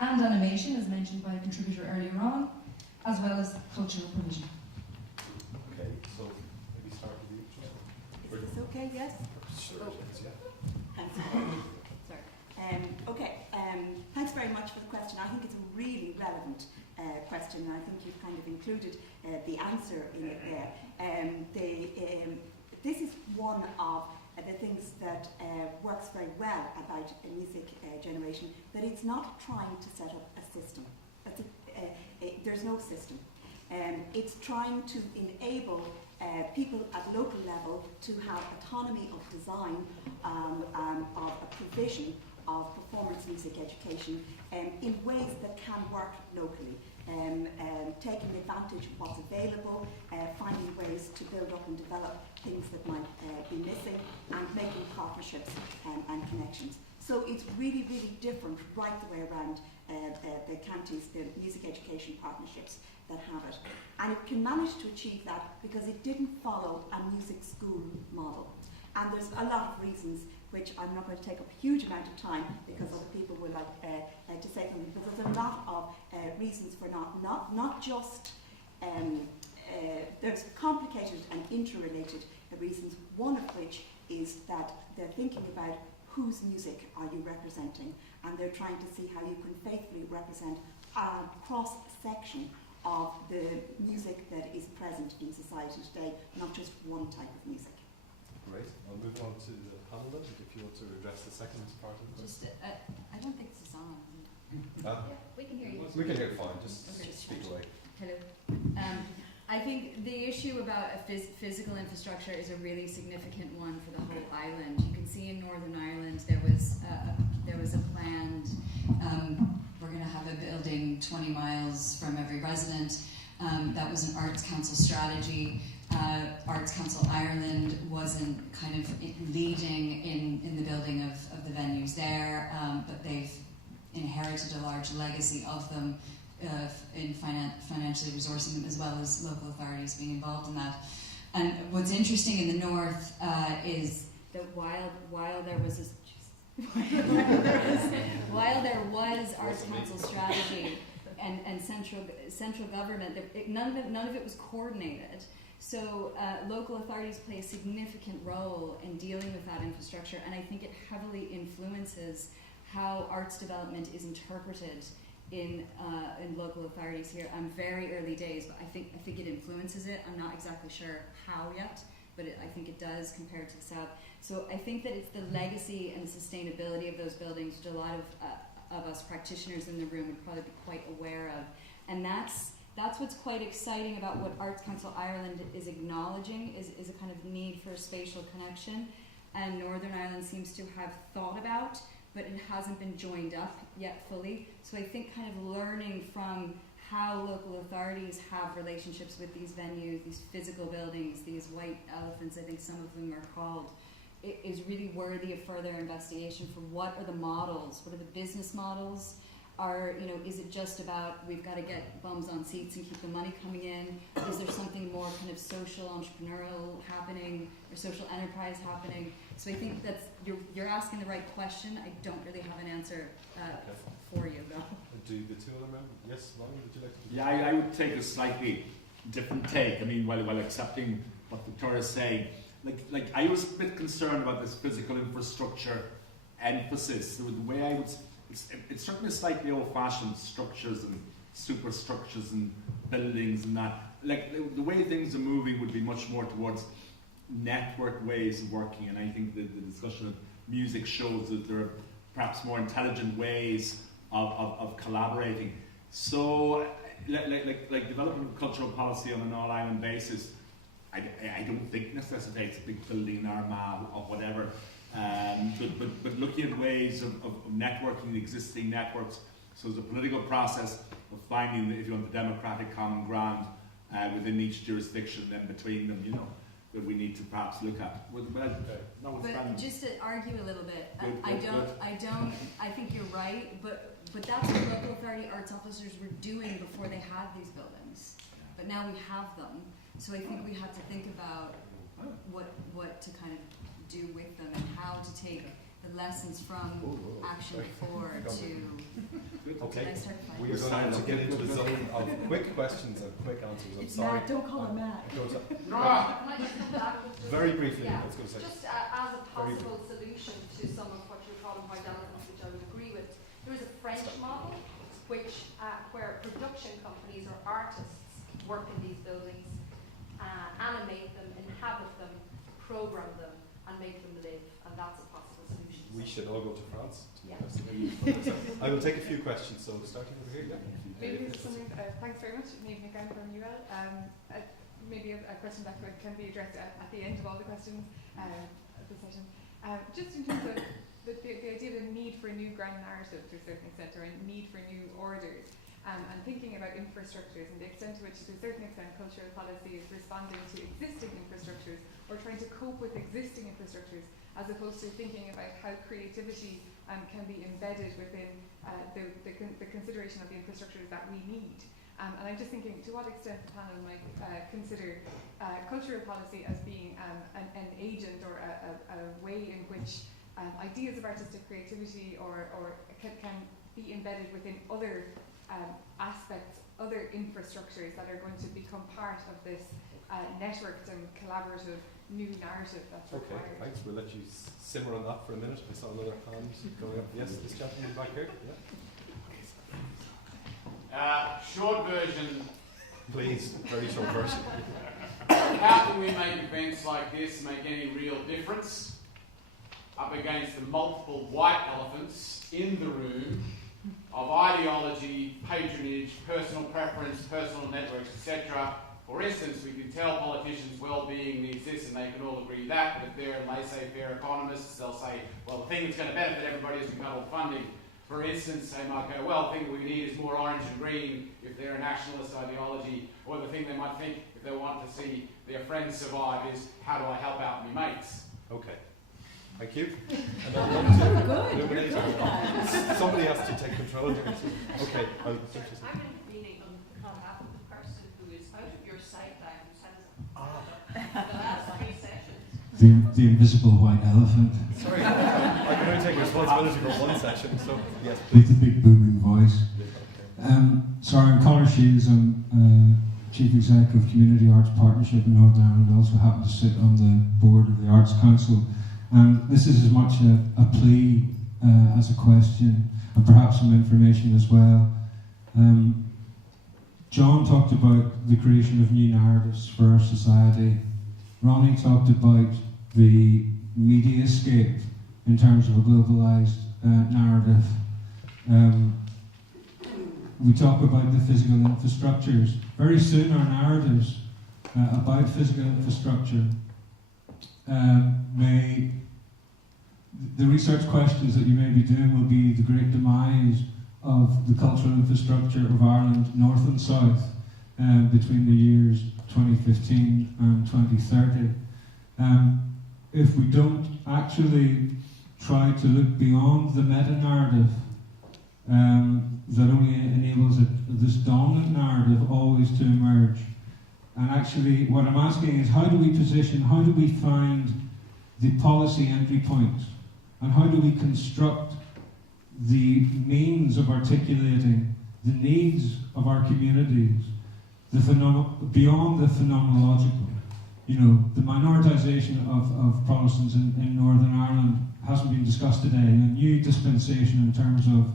and animation, as mentioned by a contributor earlier on, as well as cultural provision? Okay, so maybe start with you. Is this okay, yes? Sure. Oh. Yeah. Thanks. Sorry. Thanks very much for the question. I think it's a really relevant question, and I think you've kind of included the answer in it there. This is one of the things that works very well about a music generation, that it's not trying to set up a system. There's no system. It's trying to enable people at local level to have autonomy of design, of a provision of performance music education in ways that can work locally, taking advantage of what's available, finding ways to build up and develop things that might be missing, and making partnerships and connections. So it's really, really different right the way around the counties, the music education partnerships that have it. And it can manage to achieve that because it didn't follow a music school model. And there's a lot of reasons, which I'm not going to take up a huge amount of time because other people would like to say something. Because there's a lot of reasons for not just there's complicated and interrelated reasons. One of which is that they're thinking about whose music are you representing, and they're trying to see how you can faithfully represent a cross-section of the music that is present in society today, not just one type of music. Great. I'll move on to the panel then, if you want to address the second part of the Just, I don't think this is on. Yeah, we can hear you. We can hear it fine, just Okay. speak away. Hello. I think the issue about physical infrastructure is a really significant one for the whole island. You can see in Northern Ireland there was a planned. We're going to have a building 20 miles from every resident. That was an Arts Council strategy. Arts Council Ireland wasn't kind of leading in the building of the venues there, but they've inherited a large legacy of them in financially resourcing them, as well as local authorities being involved in that. And what's interesting in the north is that while there was this while there was Arts Council strategy and central government, none of it was coordinated. So local authorities play a significant role in dealing with that infrastructure, and I think it heavily influences how arts development is interpreted in local authorities here. I'm very early days, but I think it influences it. I'm not exactly sure how yet, but I think it does compared to the south. So I think that it's the legacy and sustainability of those buildings, which a lot of us practitioners in the room would probably be quite aware of, and that's what's quite exciting about what Arts Council Ireland is acknowledging is a kind of need for a spatial connection, and Northern Ireland seems to have thought about, but it hasn't been joined up yet fully. So I think kind of learning from how local authorities have relationships with these venues, these physical buildings, these white elephants, I think some of them are called, it is really worthy of further investigation for what are the models, what are the business models, is it just about we've got to get bums on seats and keep the money coming in? Is there something more kind of social entrepreneurial happening or social enterprise happening? So I think that's you're asking the right question. I don't really have an answer for you though. Do the two other members? Yes, Lonnie, would you like to? Yeah, I would take a slightly different take. I mean, while accepting what Victoria's saying, like I was a bit concerned about this physical infrastructure emphasis. The way I would, it's certainly slightly old-fashioned structures and superstructures and buildings and that. Like the way things are moving would be much more towards network ways of working, and I think the discussion of music shows that there are perhaps more intelligent ways of collaborating. So, like development of cultural policy on an all-island basis, I don't think necessitates a big building in Armagh or whatever. But looking at ways of networking the existing networks. So there's a political process of finding, if you want, the democratic common ground within each jurisdiction, then between them, that we need to perhaps look at. But just to argue a little bit, Good. I think you're right, but that's what local authority arts officers were doing before they had these buildings. But now we have them, so I think we have to think about what to kind of do with them and how to take the lessons from Action 4 to... Okay, we are going to get into the zone of quick questions and quick answers. I'm sorry. Matt, don't call him Matt. Can I just come back with Very briefly, Yeah. let's go to just as a possible solution to some of what you're calling white elephants, which I would agree with? There is a French model which where production companies or artists work in these buildings, animate them, inhabit them, program them, and make them live, and that's a possible solution. We should all go to France to Yeah. investigate. I will take a few questions, so starting over here, yeah. Maybe this is something, thanks very much, Niamh again from UL. Maybe a question that can be addressed at the end of all the questions of the session. Just in terms of the idea of the need for a new grand narrative to a certain extent, or a need for new orders, and thinking about infrastructures and the extent to which, to a certain extent, cultural policy is responding to existing infrastructures or trying to cope with existing infrastructures, as opposed to thinking about how creativity can be embedded within the consideration of the infrastructures that we need. And I'm just thinking to what extent the panel might consider cultural policy as being an agent or a way in which ideas of artistic creativity or can be embedded within other aspects, other infrastructures that are going to become part of this networked and collaborative new narrative that's Okay, required. thanks. We'll let you simmer on that for a minute. I saw another hand going up. Yes, this gentleman back here. Yeah. Short version. Please, very short version. How can we make events like this make any real difference up against the multiple white elephants in the room of ideology, patronage, personal preference, personal networks, etc.? For instance, we can tell politicians well-being needs this and they can all agree that, but if they're laissez-faire economists, they'll say, well, the thing that's going to benefit everybody is government funding. For instance, they might go, well, the thing we need is more orange and green if they're a nationalist ideology, or the thing they might think if they want to see their friends survive is, how do I help out my mates? Okay. Thank you. And then good. Somebody has to take control of it. Okay. I'm intervening on behalf of the person who is out of your sight line who says the last 3 sessions. The invisible white elephant. Sorry, I can only take responsibility for one session, so yes, With please. the big booming voice. Sorry, I'm Conor Shields. I'm Chief Exec of Community Arts Partnership in Northern Ireland. I also happen to sit on the board of the Arts Council. And this is as much a plea as a question, and perhaps some information as well. John talked about the creation of new narratives for our society. Ronnie talked about the mediascape in terms of a globalised narrative. We talk about the physical infrastructures. Very soon our narratives about physical infrastructure the research questions that you may be doing will be the great demise of the cultural infrastructure of Ireland, north and south, between the years 2015 and 2030. If we don't actually try to look beyond the meta-narrative that only enables this dominant narrative always to emerge, and actually what I'm asking is how do we find the policy entry points, and how do we construct the means of articulating the needs of our communities, beyond the phenomenological. You know, the minoritisation of Protestants in Northern Ireland hasn't been discussed today. A new dispensation in terms of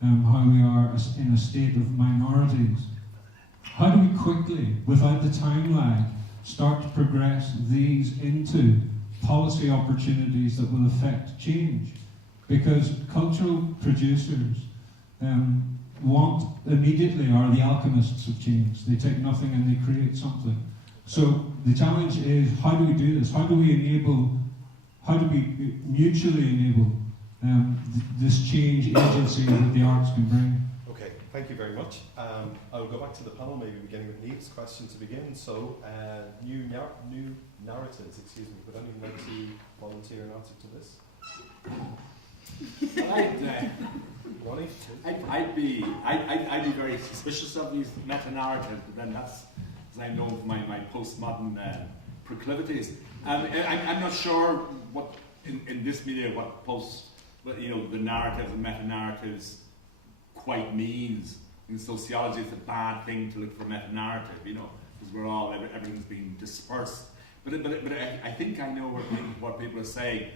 how we are in a state of minorities. How do we quickly, without the time lag, start to progress these into policy opportunities that will affect change? Because cultural producers immediately are the alchemists of change. They take nothing and they create something. So the challenge is, how do we do this? How do we mutually enable this change agency that the arts can bring? Okay, thank you very much. I will go back to the panel, maybe beginning with Neve's question to begin. So, new narratives, would anyone like to volunteer an answer to this? Ronnie? I'd be very suspicious of these meta-narratives, but then that's, as I know, my postmodern proclivities. I'm not sure what in this media the narratives and meta-narratives quite means. In sociology, it's a bad thing to look for meta-narrative, because everything's being dispersed. But I think I know what people are saying,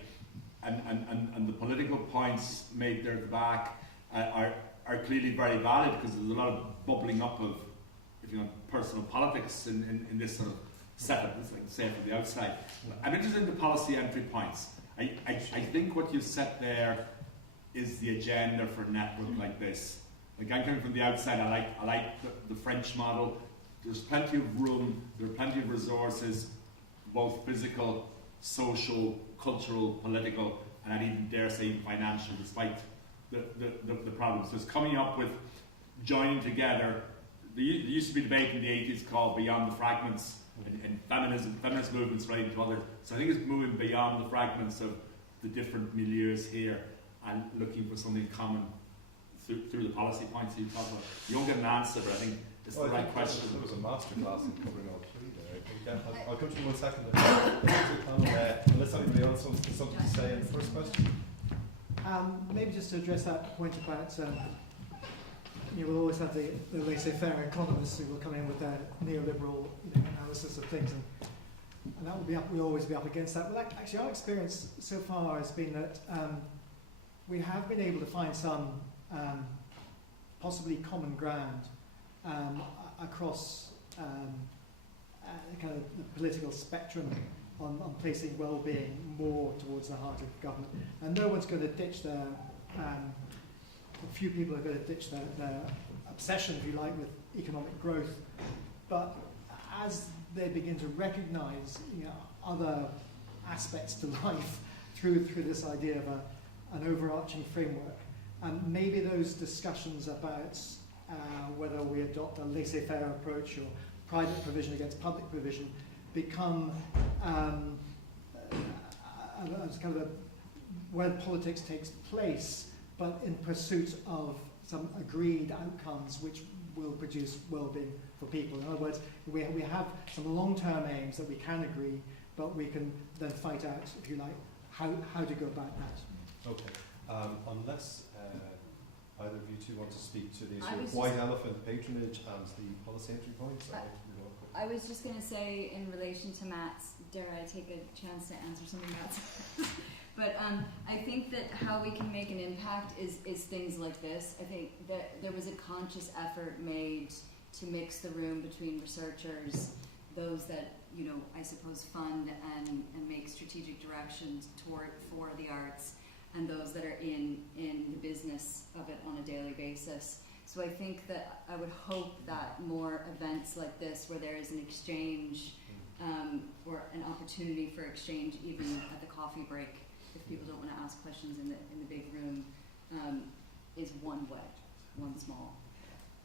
and the political points made there at the back are clearly very valid, because there's a lot of bubbling up of, personal politics in this sort of setup. It's like say from the outside. I'm interested in the policy entry points. I think what you've set there is the agenda for a network like this. Like, I'm coming from the outside. I like the French model. There's plenty of room. There are plenty of resources, both physical, social, cultural, political, and I'd even dare say financial, despite the problems. So it's coming up with joining together. There used to be a debate in the 80s called Beyond the Fragments, and feminist movements relating to others. So I think it's moving beyond the fragments of the different milieus here and looking for something common through the policy points you talk about. You won't get an answer, but I think is Well, the I right think question. There was a masterclass in covering all three there. I think, I'll come to you in 1 second. Unless anybody else wants something to say in the first question. Maybe just to address that point about, we'll always have the laissez-faire economists who will come in with their neoliberal analysis of things, and that will be we'll always be up against that. But actually, our experience so far has been that we have been able to find some possibly common ground across kind of the political spectrum on placing well-being more towards the heart of government. And no one's going to ditch their, a few people are going to ditch their obsession, if you like, with economic growth. But as they begin to recognise other aspects to life through this idea of an overarching framework, maybe those discussions about whether we adopt a laissez-faire approach or private provision against public provision become as kind of where politics takes place, but in pursuit of some agreed outcomes which will produce well-being for people. In other words, we have some long-term aims that we can agree, but we can then fight out, if you like, how to go about that. Okay. Unless either of you two want to speak to the issue of white elephant patronage and the policy entry points. I was just going to say, in relation to Matt's, dare I take a chance to answer something Matt said? But I think that how we can make an impact is things like this. I think that there was a conscious effort made to mix the room between researchers, those that, I suppose fund and make strategic directions for the arts, and those that are in the business of it on a daily basis. So I think that I would hope that more events like this, where there is an exchange or an opportunity for exchange, even at the coffee break, if people don't want to ask questions in the big room, is one way, one small.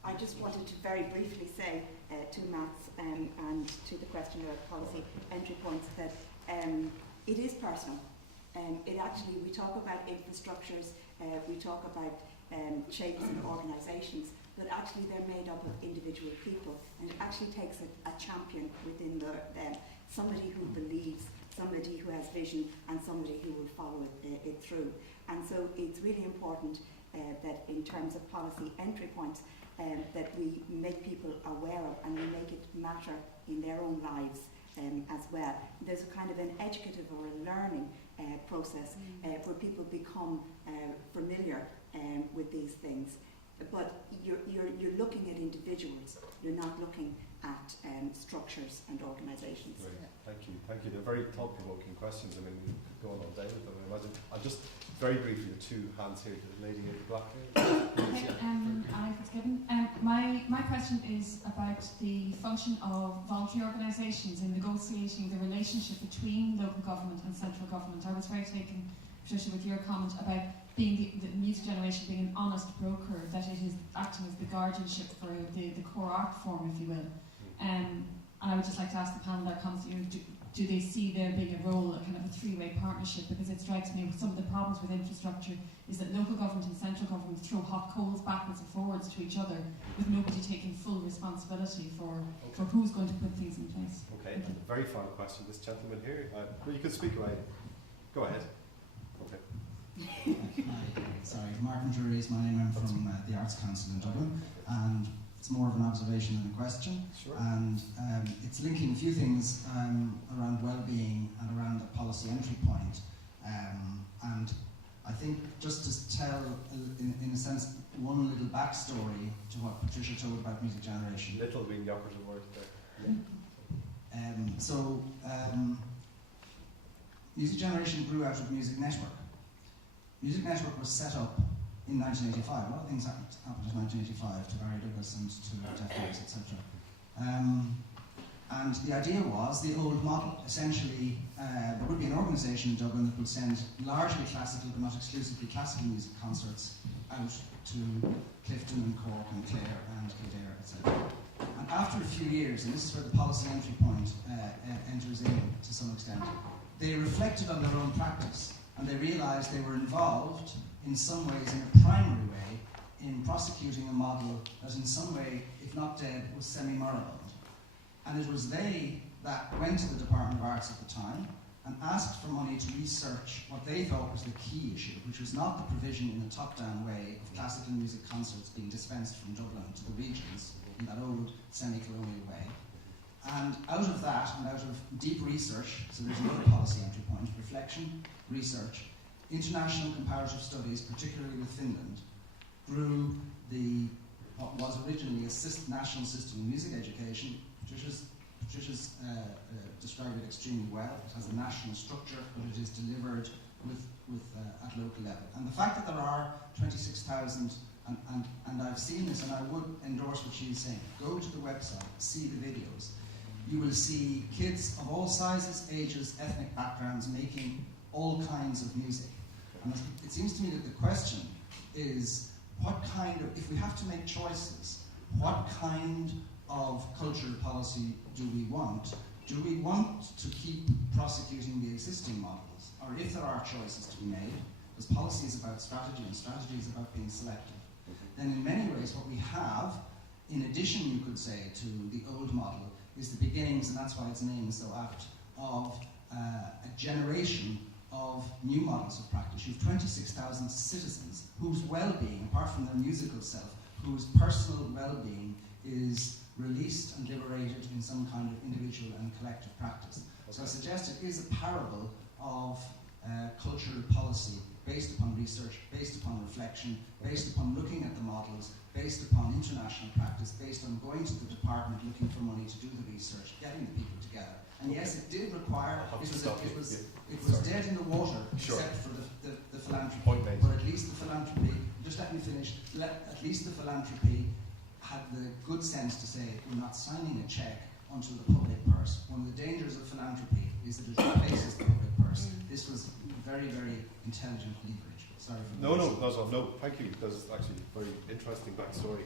I just wanted to very briefly say to Matt's and to the question about policy entry points that it is personal. It actually, we talk about infrastructures, we talk about shapes and organisations, but actually they're made up of individual people, and it actually takes a champion within them, somebody who believes, somebody who has vision, and somebody who will follow it through. And so it's really important that in terms of policy entry points, that we make people aware of and we make it matter in their own lives as well. There's a kind of an educative or a learning process where people become familiar with these things. But you're looking at individuals, you're not looking at structures and organisations. Right. Thank you. They're very thought-provoking questions. I mean, we could go on all day with them, I imagine. I'll just, very briefly, the two hands here, the lady in the black hair. Okay, Annie Fitzgibbon. My question is about the function of voluntary organisations in negotiating the relationship between local government and central government. I was very taken, Patricia, with your comment about being the music generation being an honest broker, that it is acting as the guardianship for the core art form, if you will. And I would just like to ask the panel that comes to you, do they see there being a role, a kind of a three-way partnership? Because it strikes me some of the problems with infrastructure is that local government and central government throw hot coals backwards and forwards to each other with nobody taking full responsibility for who's going to put things in place. Okay, and the very final question, this gentleman here, you could speak away. Go ahead. Okay. Sorry, Martin Drury is my name. I'm from the Arts Council in Dublin, and it's more of an observation than a question. Sure. And it's linking a few things around well-being and around the policy entry point. And I think just to tell, in a sense, one little backstory to what Patricia told about music generation. Little being the operative word there. Yeah. Music generation grew out of Music Network. Music Network was set up in 1985. A lot of things happened in 1985 to Barry Douglas and to Jeff Davis, etc. And the idea was the old model. Essentially, there would be an organisation in Dublin that would send largely classical, but not exclusively classical music concerts out to Clifton and Cork and Clare and Kildare, etc. And after a few years, and this is where the policy entry point enters in to some extent, they reflected on their own practice and they realised they were involved in some ways in a primary way in prosecuting a model that in some way, if not dead, was semi-moribund. And it was they that went to the Department of Arts at the time and asked for money to research what they thought was the key issue, which was not the provision in a top-down way of classical music concerts being dispensed from Dublin to the regions in that old semi-colonial way. And out of that, and out of deep research, so there's another policy entry point, reflection, research, international comparative studies, particularly with Finland, grew what was originally a national system of music education. Patricia's described it extremely well. It has a national structure, but it is delivered at local level. And the fact that there are 26,000, and I've seen this, and I would endorse what she's saying, go to the website, see the videos. You will see kids of all sizes, ages, ethnic backgrounds making all kinds of music. And it seems to me that the question is, if we have to make choices, what kind of cultural policy do we want? Do we want to keep prosecuting the existing models? Or if there are choices to be made, because policy is about strategy and strategy is about being selective, then in many ways what we have, in addition you could say to the old model, is the beginnings, and that's why its name is so apt, of a generation of new models of practice. You have 26,000 citizens whose well-being, apart from their musical self, whose personal well-being is released and liberated in some kind of individual and collective practice. So I suggest it is a parable of cultural policy based upon research, based upon reflection, based upon looking at the models, based upon international practice, based on going to the department looking for money to do the research, getting the people together. And yes, it did require, it was dead in the water, except for the philanthropy. But at least the philanthropy, just let me finish, at least the philanthropy had the good sense to say, we're not signing a check onto the public purse. One of the dangers of philanthropy is that it replaces the public purse. This was very, very intelligent leverage. Sorry for No, thank you. That's actually a very interesting backstory.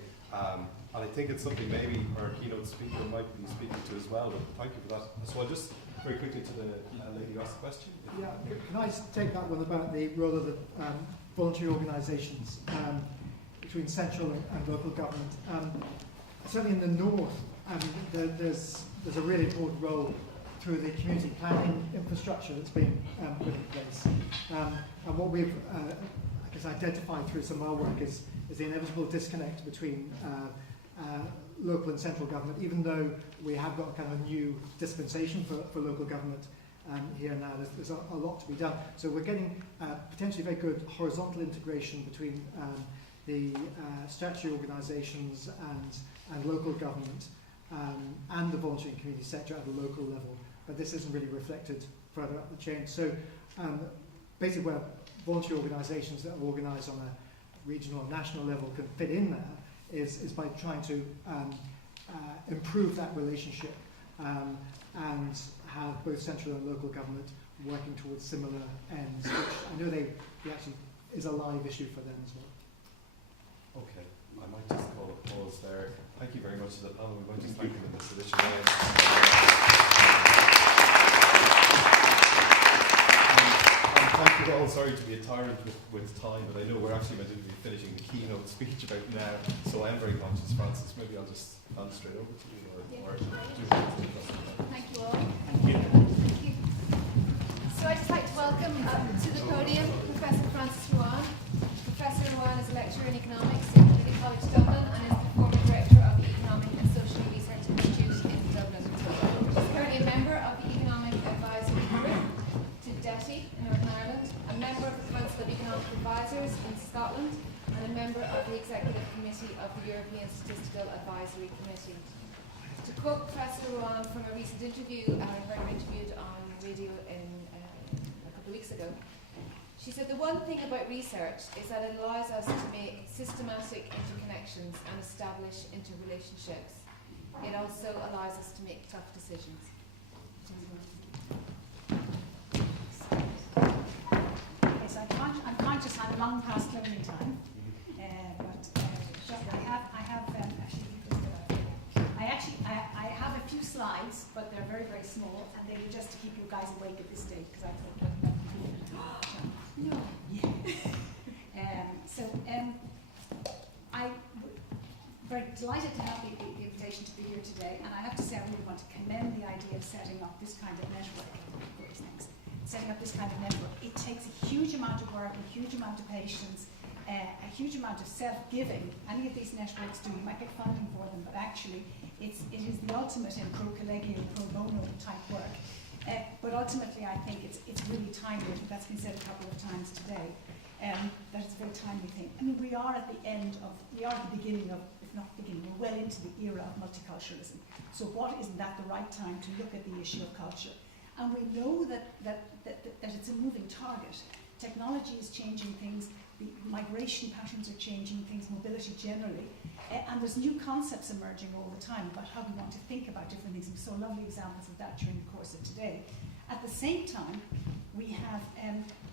And I think it's something maybe our keynote speaker might be speaking to as well, but thank you for that. So I'll just very quickly to the lady who asked the question. Yeah, can I take that one about the role of the voluntary organisations between central and local government? Certainly in the north, there's a really important role through the community planning infrastructure that's been put in place. And what we've I guess identified through some of our work is the inevitable disconnect between local and central government, even though we have got a kind of a new dispensation for local government here now. There's a lot to be done. So we're getting potentially very good horizontal integration between the statutory organisations and local government and the voluntary and community sector at the local level. But this isn't really reflected further up the chain. So basically where voluntary organisations that are organised on a regional and national level can fit in there is by trying to improve that relationship and have both central and local government working towards similar ends, which I know they actually is a live issue for them as well. Okay, I might just call a pause there. Thank you very much to the panel. We might just thank them in this edition. Thank you all. Sorry to be a tyrant with time, but I know we're actually meant to be finishing the keynote speech about now, so I am very conscious, Francis. Maybe I'll just hand straight over to you, or Thank you all. Thank you. So I'd just like to welcome to the podium Professor Francis Ruan. Professor Ruan is a lecturer in economics at Trinity College Dublin and is the former director of the Economic and Social Research Institute in Dublin. He's currently a member of the Economic Advisory Group to DETI in Northern Ireland, a member of the Council of Economic Advisors in Scotland, and a member of the Executive Committee of the European Statistical Advisory Committee. To quote Professor Ruan from a recent interview, I heard her interviewed on radio a couple of weeks ago, she said, the one thing about research is that it allows us to make systematic interconnections and establish interrelationships. It also allows us to make tough decisions. Yes, I'm conscious I'm long past closing time, but I have a few slides, but they're very, very small, and they were just to keep you guys awake at this stage, because I thought no. Yeah. very delighted to have the invitation to be here today, and I have to say I really want to commend the idea of setting up this kind of network. Great, thanks. Setting up this kind of network. It takes a huge amount of work, a huge amount of patience, a huge amount of self-giving. Any of these networks do, you might get funding for them, but actually it is the ultimate in pro collegium, pro bono type work. But ultimately I think it's really timely, I think that's been said a couple of times today, that it's a very timely thing. I mean, we are at the beginning of, if not beginning, we're well into the era of multiculturalism. So what isn't that the right time to look at the issue of culture? And we know that it's a moving target. Technology is changing things, the migration patterns are changing things, mobility generally, and there's new concepts emerging all the time about how we want to think about different things. We saw lovely examples of that during the course of today. At the same time, we have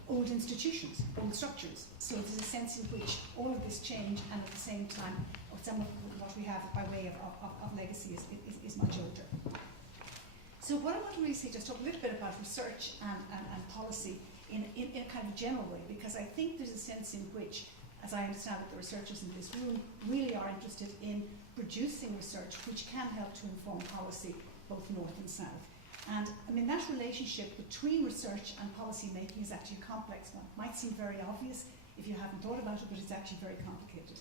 old institutions, old structures. So there's a sense in which all of this change, and at the same time, some of what we have by way of legacy is much older. So what I want to really say, just talk a little bit about research and policy in a kind of general way, because I think there's a sense in which, as I understand it, the researchers in this room really are interested in producing research which can help to inform policy, both north and south. And I mean, that relationship between research and policy making is actually a complex one. It might seem very obvious if you haven't thought about it, but it's actually very complicated.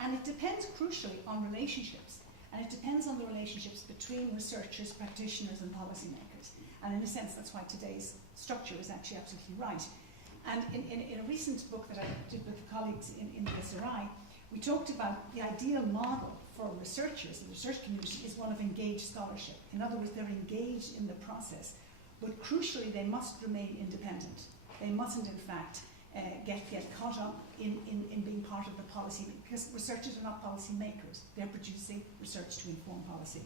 And it depends crucially on relationships. And it depends on the relationships between researchers, practitioners, and policymakers. And in a sense, that's why today's structure is actually absolutely right. And in a recent book that I did with colleagues in the SRI, we talked about the ideal model for researchers, the research community, is one of engaged scholarship. In other words, they're engaged in the process, but crucially, they must remain independent. They mustn't, in fact, get caught up in being part of the policy, because researchers are not policy makers. They're producing research to inform policy.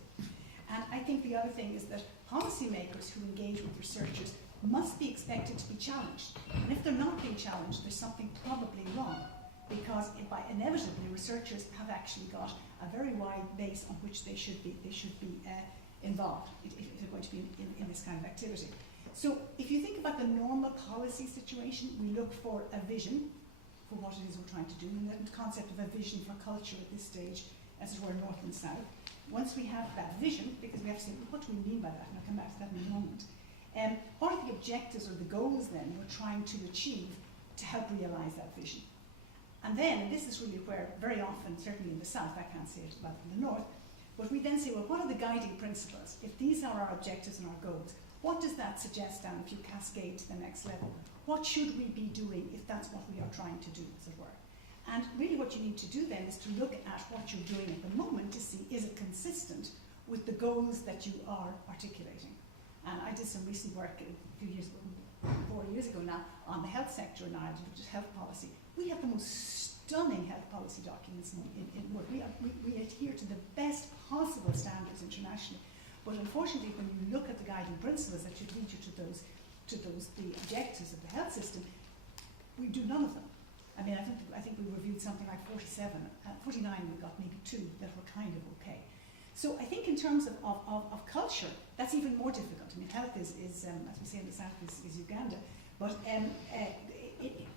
And I think the other thing is that policymakers who engage with researchers must be expected to be challenged. And if they're not being challenged, there's something probably wrong, because inevitably researchers have actually got a very wide base on which they should be involved if they're going to be in this kind of activity. So if you think about the normal policy situation, we look for a vision for what it is we're trying to do, and the concept of a vision for culture at this stage, as it were, north and south. Once we have that vision, because we have to say, well, what do we mean by that? And I'll come back to that in a moment. What are the objectives or the goals then we're trying to achieve to help realise that vision? And then, and this is really where very often, certainly in the south, I can't say it about in the north, but we then say, well, what are the guiding principles? If these are our objectives and our goals, what does that suggest then if you cascade to the next level? What should we be doing if that's what we are trying to do, as it were? And really what you need to do then is to look at what you're doing at the moment to see, is it consistent with the goals that you are articulating? And I did some recent work a few years ago, 4 years ago now, on the health sector in Ireland, which is health policy. We have the most stunning health policy documents in work. We adhere to the best possible standards internationally. But unfortunately, when you look at the guiding principles that should lead you to the objectives of the health system, we do none of them. I mean, I think we reviewed something like 47, 49 we got maybe 2 that were kind of okay. So I think in terms of culture, that's even more difficult. I mean, health is as we say in the south, is Uganda. But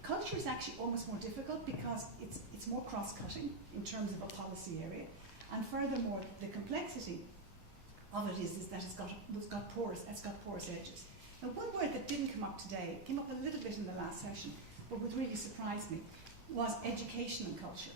culture is actually almost more difficult because it's more cross-cutting in terms of a policy area. And furthermore, the complexity of it is that it's got porous edges. Now, one word that didn't come up today, came up a little bit in the last session, but what really surprised me was education and culture.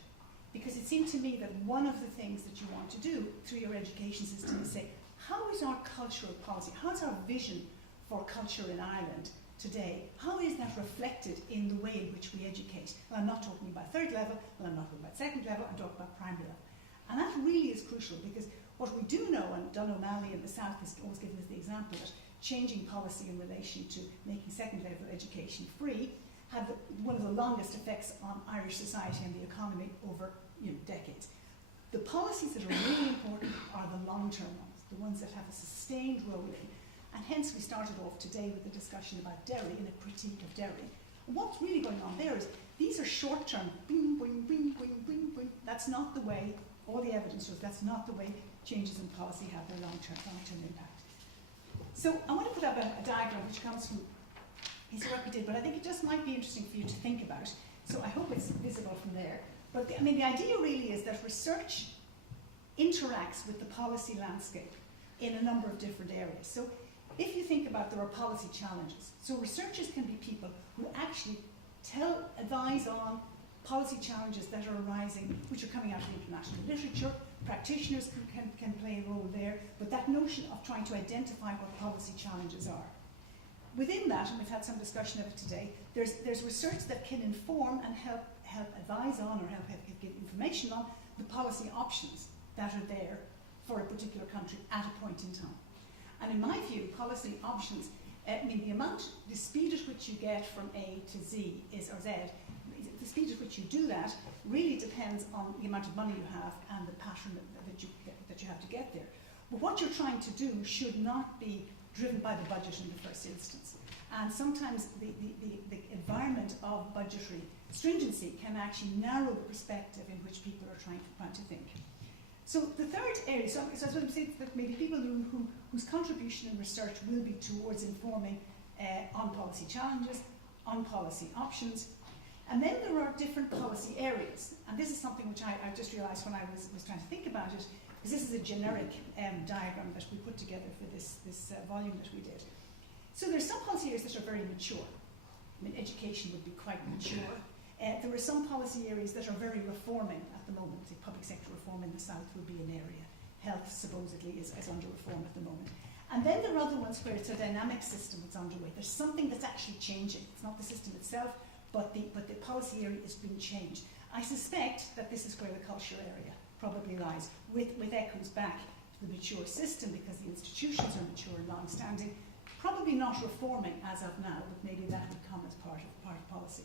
Because it seemed to me that one of the things that you want to do through your education system is say, how is our cultural policy, how is our vision for culture in Ireland today, how is that reflected in the way in which we educate? Well, I'm not talking about third level, well, I'm not talking about second level, I'm talking about primary level. And that really is crucial, because what we do know, and Don O'Malley in the South has always given us the example that changing policy in relation to making second level education free had one of the longest effects on Irish society and the economy over decades. The policies that are really important are the long-term ones, the ones that have a sustained role in. And hence we started off today with the discussion about Derry and a critique of Derry. And what's really going on there is these are short-term, boom, boom, boom, boom, boom, boom. That's not the way, all the evidence shows that's not the way changes in policy have their long-term impact. So I want to put up a diagram which comes from his work we did, but I think it just might be interesting for you to think about. So I hope it's visible from there. But the idea really is that research interacts with the policy landscape in a number of different areas. So if you think about there are policy challenges, so researchers can be people who actually advise on policy challenges that are arising, which are coming out of the international literature. Practitioners can play a role there, but that notion of trying to identify what policy challenges are. Within that, and we've had some discussion of it today, there's research that can inform and help advise on or help give information on the policy options that are there for a particular country at a point in time. And in my view, policy options, the speed at which you get from A to Z or Z, the speed at which you do that really depends on the amount of money you have and the pattern that you have to get there. But what you're trying to do should not be driven by the budget in the first instance. And sometimes the environment of budgetary stringency can actually narrow the perspective in which people are trying to think. So the third area, so I was going to say that maybe people whose contribution in research will be towards informing on policy challenges, on policy options. And then there are different policy areas. And this is something which I just realised when I was trying to think about it, because this is a generic diagram that we put together for this volume that we did. So there's some policy areas that are very mature. Education would be quite mature. There are some policy areas that are very reforming at the moment. The public sector reform in the South would be an area. Health, supposedly, is under reform at the moment. And then there are other ones where it's a dynamic system that's underway. There's something that's actually changing. It's not the system itself, but the policy area is being changed. I suspect that this is where the culture area probably lies, with echoes back to the mature system, because the institutions are mature and long-standing, probably not reforming as of now, but maybe that would come as part of policy.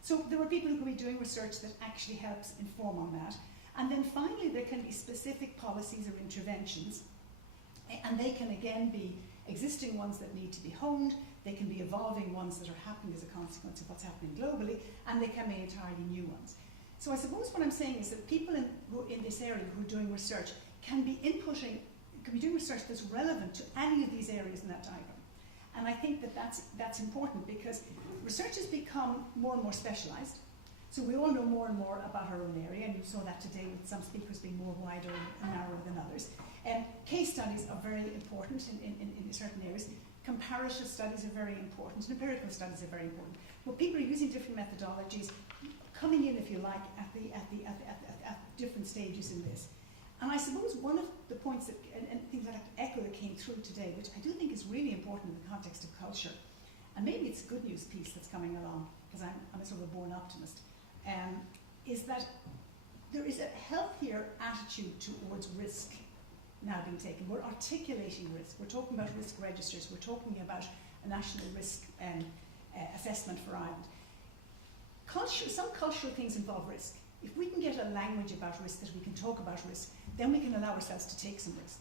So there are people who can be doing research that actually helps inform on that. And then finally, there can be specific policies or interventions, and they can again be existing ones that need to be honed, they can be evolving ones that are happening as a consequence of what's happening globally, and they can be entirely new ones. So I suppose what I'm saying is that people in this area who are doing research can be doing research that's relevant to any of these areas in that diagram. And I think that that's important, because research has become more and more specialised. So we all know more and more about our own area, and you saw that today with some speakers being more wider and narrower than others. Case studies are very important in certain areas. Comparative studies are very important, and empirical studies are very important. But people are using different methodologies, coming in, if you like, at different stages in this. And I suppose one of the points and things I'd like to echo that came through today, which I do think is really important in the context of culture, and maybe it's a good news piece that's coming along, because I'm a sort of a born optimist, is that there is a healthier attitude towards risk now being taken. We're articulating risk. We're talking about risk registers. We're talking about a national risk assessment for Ireland. Some cultural things involve risk. If we can get a language about risk that we can talk about risk, then we can allow ourselves to take some risk.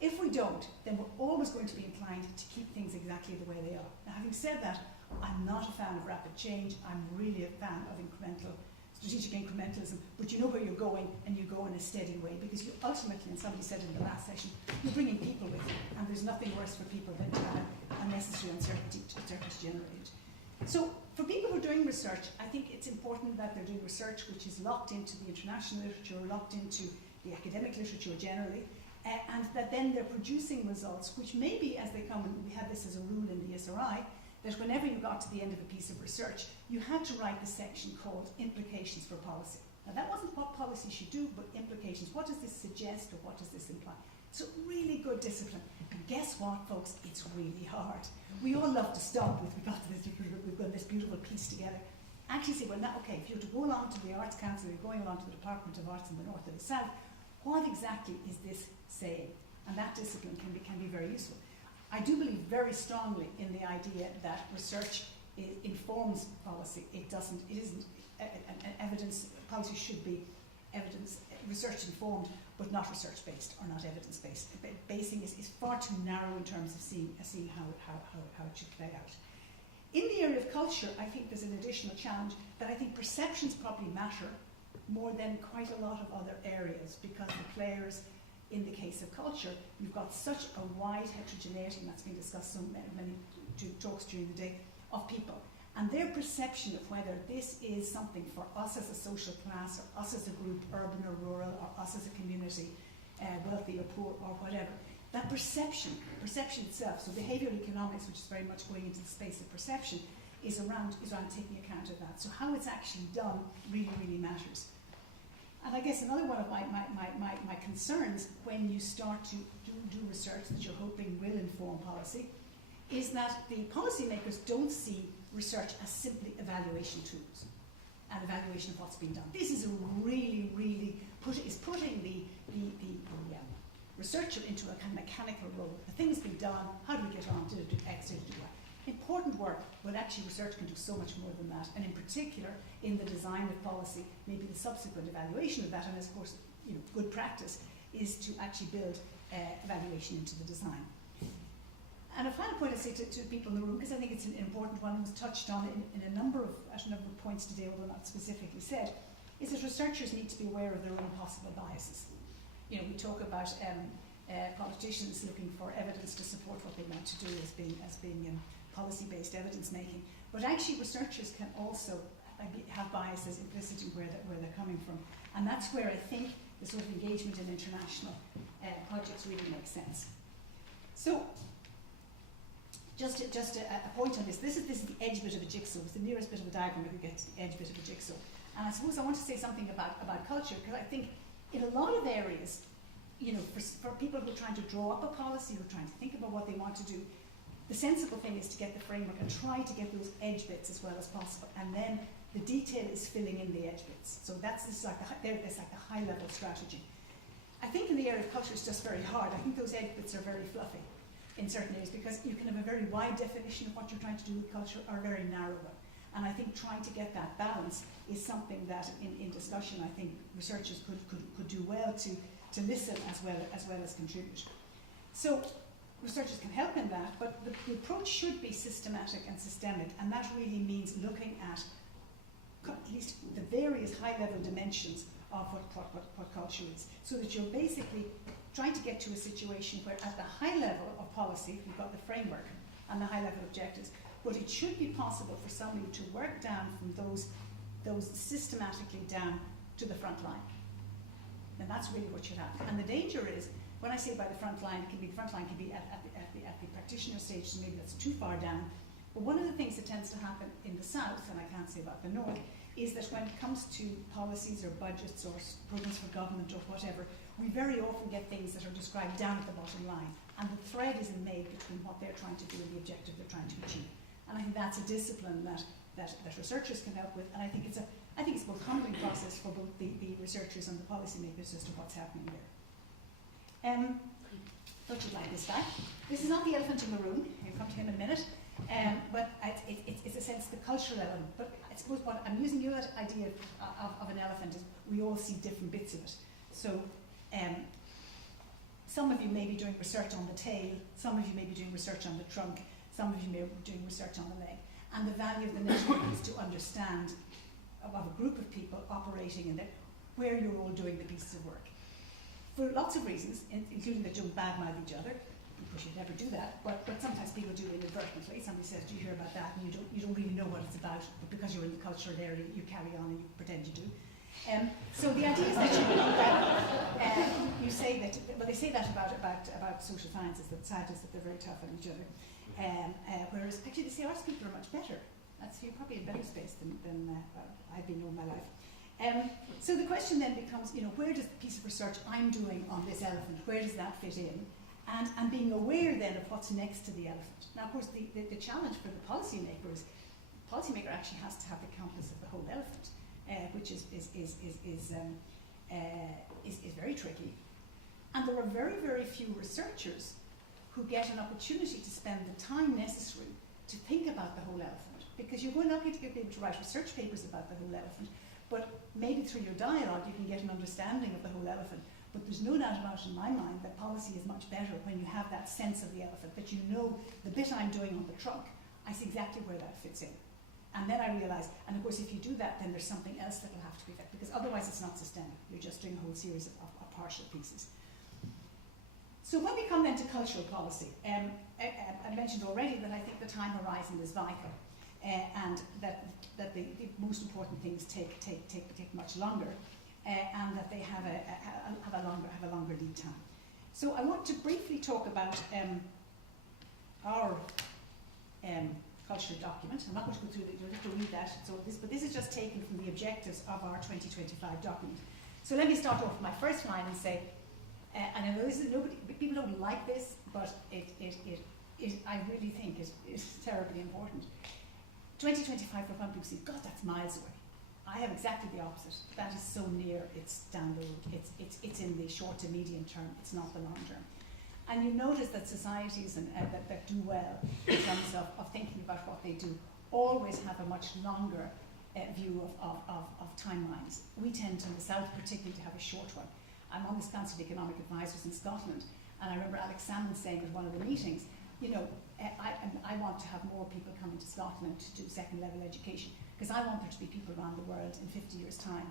If we don't, then we're always going to be inclined to keep things exactly the way they are. Now, having said that, I'm not a fan of rapid change. I'm really a fan of strategic incrementalism, but you know where you're going, and you go in a steady way, because you ultimately, and somebody said in the last session, you're bringing people with you, and there's nothing worse for people than to have unnecessary uncertainty generated. So for people who are doing research, I think it's important that they're doing research which is locked into the international literature, locked into the academic literature generally, and that then they're producing results which maybe as they come, and we had this as a rule in the SRI, that whenever you got to the end of a piece of research, you had to write the section called Implications for Policy. Now that wasn't what policy should do, but implications. What does this suggest, or what does this imply? So really good discipline. And guess what, folks? It's really hard. We all love to stop with, we've got this beautiful piece together. Actually say, well, now, okay, if you were to go along to the Arts Council, you're going along to the Department of Arts in the North or the South, what exactly is this saying? And that discipline can be very useful. I do believe very strongly in the idea that research informs policy. It isn't evidence, policy should be research informed, but not research based or not evidence based. Basing is far too narrow in terms of seeing how it should play out. In the area of culture, I think there's an additional challenge that I think perceptions probably matter more than quite a lot of other areas, because the players, in the case of culture, you've got such a wide heterogeneity, and that's been discussed so many talks during the day, of people. And their perception of whether this is something for us as a social class, or us as a group, urban or rural, or us as a community, wealthy or poor or whatever. That perception itself, so behavioural economics, which is very much going into the space of perception, is around taking account of that. So how it's actually done really, really matters. And I guess another one of my concerns when you start to do research that you're hoping will inform policy is that the policymakers don't see research as simply evaluation tools and evaluation of what's been done. This is a really, really putting the researcher into a kind of mechanical role. The thing's been done, how do we get on? Did it do X, did it do Y? Important work, but actually research can do so much more than that. And in particular, in the design of policy, maybe the subsequent evaluation of that, and of course, good practice is to actually build evaluation into the design. And a final point I say to people in the room, because I think it's an important one, was touched on in a number of points today, although not specifically said, is that researchers need to be aware of their own possible biases. We talk about politicians looking for evidence to support what they want to do as being policy-based evidence making, but actually researchers can also have biases implicit in where they're coming from, and that's where I think the sort of engagement in international projects really makes sense. So, just a point on this. This is the edge bit of a jigsaw. It's the nearest bit of a diagram we could get to the edge bit of a jigsaw. And I suppose I want to say something about culture, because I think in a lot of areas, for people who are trying to draw up a policy, who are trying to think about what they want to do, the sensible thing is to get the framework and try to get those edge bits as well as possible. And then the detail is filling in the edge bits. So it's like a high level strategy. I think in the area of culture it's just very hard. I think those edge bits are very fluffy in certain areas, because you can have a very wide definition of what you're trying to do with culture or a very narrow one. And I think trying to get that balance is something that in discussion I think researchers could do well to listen as well as contribute. So researchers can help in that, but the approach should be systematic and systemic, and that really means looking at least the various high-level dimensions of what culture is, so that you're basically trying to get to a situation where at the high level of policy, we've got the framework and the high-level objectives, but it should be possible for somebody to work down from those systematically down to the front line. And that's really what should happen. And the danger is, when I say by the front line, the front line can be at the practitioner stage, so maybe that's too far down. But one of the things that tends to happen in the south, and I can't say about the north, is that when it comes to policies or budgets or programs for government or whatever, we very often get things that are described down at the bottom line, and the thread isn't made between what they're trying to do and the objective they're trying to achieve. And I think that's a discipline that researchers can help with, and I think it's both humbling process for both the researchers and the policymakers as to what's happening there. Thought you'd like this back. This is not the elephant in the room. I'll come to him in a minute. But it's a sense the cultural element. But I suppose what I'm using your idea of an elephant is we all see different bits of it. So some of you may be doing research on the tail, some of you may be doing research on the trunk, some of you may be doing research on the leg. And the value of the network is to understand of a group of people operating in there where you're all doing the pieces of work. For lots of reasons, including that you don't badmouth each other, because you'd never do that, but sometimes people do inadvertently. Somebody says, do you hear about that? And you don't really know what it's about, but because you're in the cultural area, you carry on and you pretend you do. So the idea is that you say that, well, they say that about social sciences, that scientists, that they're very tough on each other. Whereas actually the arts people are much better. You're probably in better space than I've been all my life. So the question then becomes, where does the piece of research I'm doing on this elephant, where does that fit in? And being aware then of what's next to the elephant. Now, of course, the challenge for the policymaker is the policymaker actually has to have the compass of the whole elephant, which is very tricky. And there are very, very few researchers who get an opportunity to spend the time necessary to think about the whole elephant. Because you're not going to be able to write research papers about the whole elephant, but maybe through your dialogue you can get an understanding of the whole elephant. But there's no doubt about it in my mind that policy is much better when you have that sense of the elephant, that you know the bit I'm doing on the trunk, I see exactly where that fits in. And then I realise, and of course if you do that, then there's something else that will have to be affected, because otherwise it's not systemic. You're just doing a whole series of partial pieces. So when we come then to cultural policy, I mentioned already that I think the time horizon is vital, and that the most important things take much longer. and that they have a longer lead time. So I want to briefly talk about our culture document. I'm not going to go through it, you'll have to read that. But this is just taken from the objectives of our 2025 document. So let me start off with my first line and say, and I know this is people don't like this, but I really think is terribly important. 2025 for some people say, God, that's miles away. I have exactly the opposite. That is so near, it's down the road. It's in the short to medium term, it's not the long term. And you notice that societies that do well in terms of thinking about what they do always have a much longer view of timelines. We tend to, in the South particularly, to have a short one. I'm on this Council of Economic Advisors in Scotland, and I remember Alex Salmon saying at one of the meetings, you know, I want to have more people coming to Scotland to do second level education, because I want there to be people around the world in 50 years' time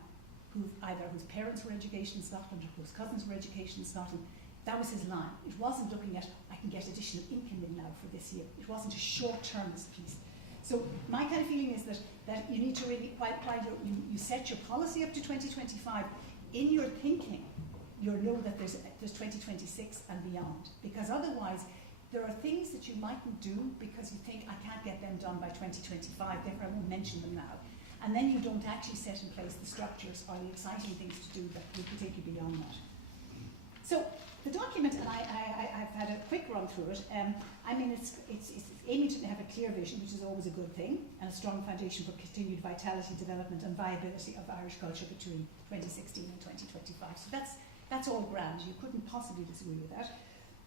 whose parents were educated in Scotland or whose cousins were educated in Scotland. That was his line. It wasn't looking at, I can get additional income in now for this year. It wasn't a short-termist piece. So my kind of feeling is that you need to really, while you set your policy up to 2025, in your thinking, you'll know that there's 2026 and beyond. Because otherwise, there are things that you mightn't do because you think, I can't get them done by 2025, therefore I won't mention them now. And then you don't actually set in place the structures or the exciting things to do that will take you beyond that. So the document, and I've had a quick run through it. I mean, it's aiming to have a clear vision, which is always a good thing, and a strong foundation for continued vitality, development, and viability of Irish culture between 2016 and 2025. So that's all grand. You couldn't possibly disagree with that.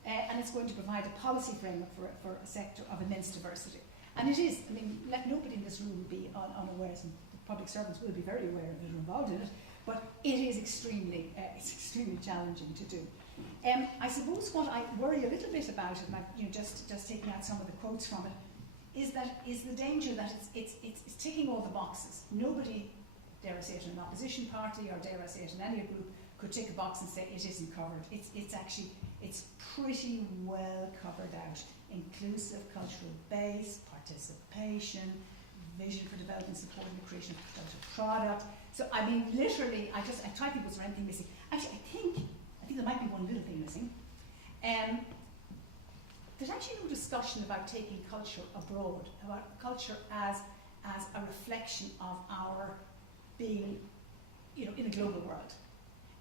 And it's going to provide a policy framework for a sector of immense diversity. And it is. I mean, let nobody in this room be unaware, and the public servants will be very aware of it and involved in it. But it is extremely challenging to do. I suppose what I worry a little bit about it, and just taking out some of the quotes from it, is the danger that it's ticking all the boxes. Nobody, dare I say it, in an opposition party or dare I say it in any group, could tick a box and say it isn't covered. It's pretty well covered out. Inclusive cultural base, participation, vision for development, supporting the creation of productive product. So I mean, literally, I try to think, was there anything missing? Actually, I think there might be one little thing missing. There's actually no discussion about taking culture abroad, about culture as a reflection of our being, you know, in a global world.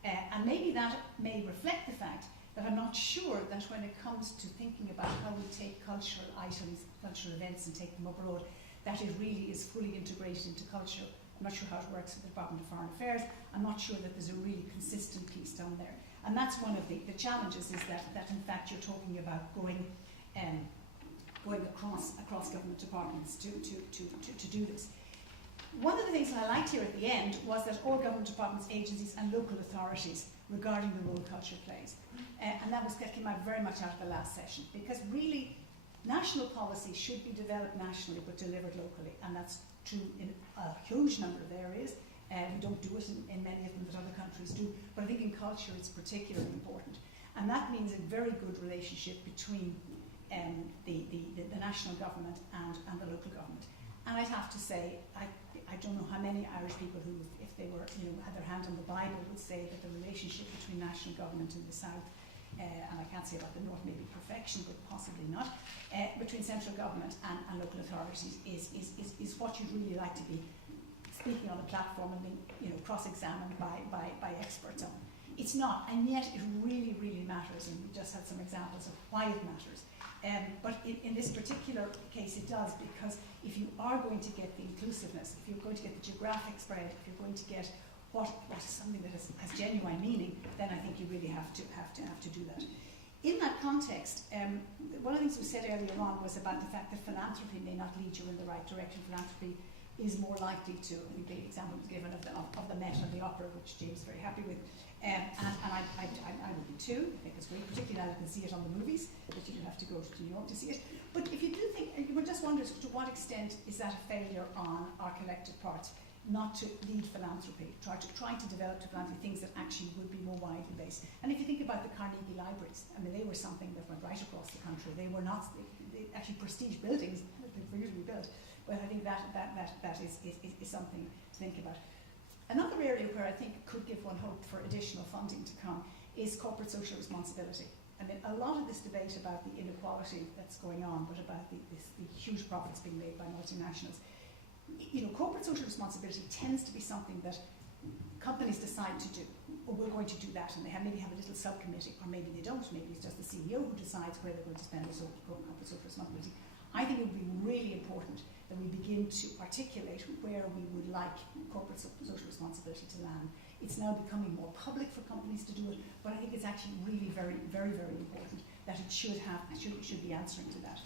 And maybe that may reflect the fact that I'm not sure that when it comes to thinking about how we take cultural items, cultural events, and take them abroad, that it really is fully integrated into culture. I'm not sure how it works with the Department of Foreign Affairs. I'm not sure that there's a really consistent piece down there. And that's one of the challenges, is that in fact you're talking about going across government departments to do this. One of the things that I liked here at the end was that all government departments, agencies and local authorities regarding the role culture plays. And that came out very much out of the last session, because really national policy should be developed nationally but delivered locally, and that's true in a huge number of areas. We don't do it in many of them that other countries do, but I think in culture it's particularly important. And that means a very good relationship between the national government and the local government. And I'd have to say, I don't know how many Irish people who, if they were, you know, had their hand on the Bible, would say that the relationship between national government in the South, and I can't say about the North, maybe perfection, but possibly not, between central government and local authorities is what you'd really like to be speaking on a platform and being, you know, cross-examined by experts on. It's not, and yet it really, really matters, and we just had some examples of why it matters. But in this particular case it does, because if you are going to get the inclusiveness, if you're going to get the geographic spread, if you're going to get what is something that has genuine meaning, then I think you really have to do that. In that context, one of the things we said earlier on was about the fact that philanthropy may not lead you in the right direction. Philanthropy is more likely to, I think the example was given of the Met and the Opera, which James is very happy with, and I would be too. I think it's great, particularly now you can see it on the movies, that you don't have to go to New York to see it. But if you do think, you would just wonder to what extent is that a failure on our collective part, not to lead philanthropy, trying to develop philanthropy things that actually would be more widely based. And if you think about the Carnegie Libraries, I mean, they were something that went right across the country. They were not they actually prestige buildings, they were usually built. But I think that is something to think about. Another area where I think could give one hope for additional funding to come is corporate social responsibility. I mean, a lot of this debate about the inequality that's going on, but about the huge profits being made by multinationals, you know, corporate social responsibility tends to be something that companies decide to do. Or we're going to do that, and they maybe have a little subcommittee, or maybe they don't. Maybe it's just the CEO who decides where they're going to spend their corporate social responsibility. I think it would be really important that we begin to articulate where we would like corporate social responsibility to land. It's now becoming more public for companies to do it, but I think it's actually really very, very, very important that it should be answering to that.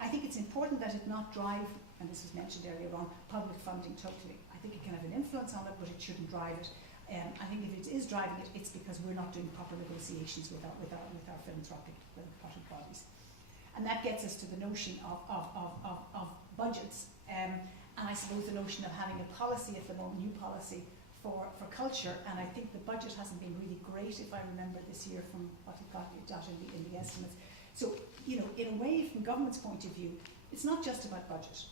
I think it's important that it not drive, and this was mentioned earlier on, public funding totally. I think it can have an influence on it, but it shouldn't drive it. I think if it is driving it, it's because we're not doing proper negotiations with our philanthropic bodies. And that gets us to the notion of budgets. And I suppose the notion of having a policy at the moment, new policy for culture, and I think the budget hasn't been really great, if I remember this year, from what we've got in the estimates. So, you know, in a way, from government's point of view, it's not just about budget.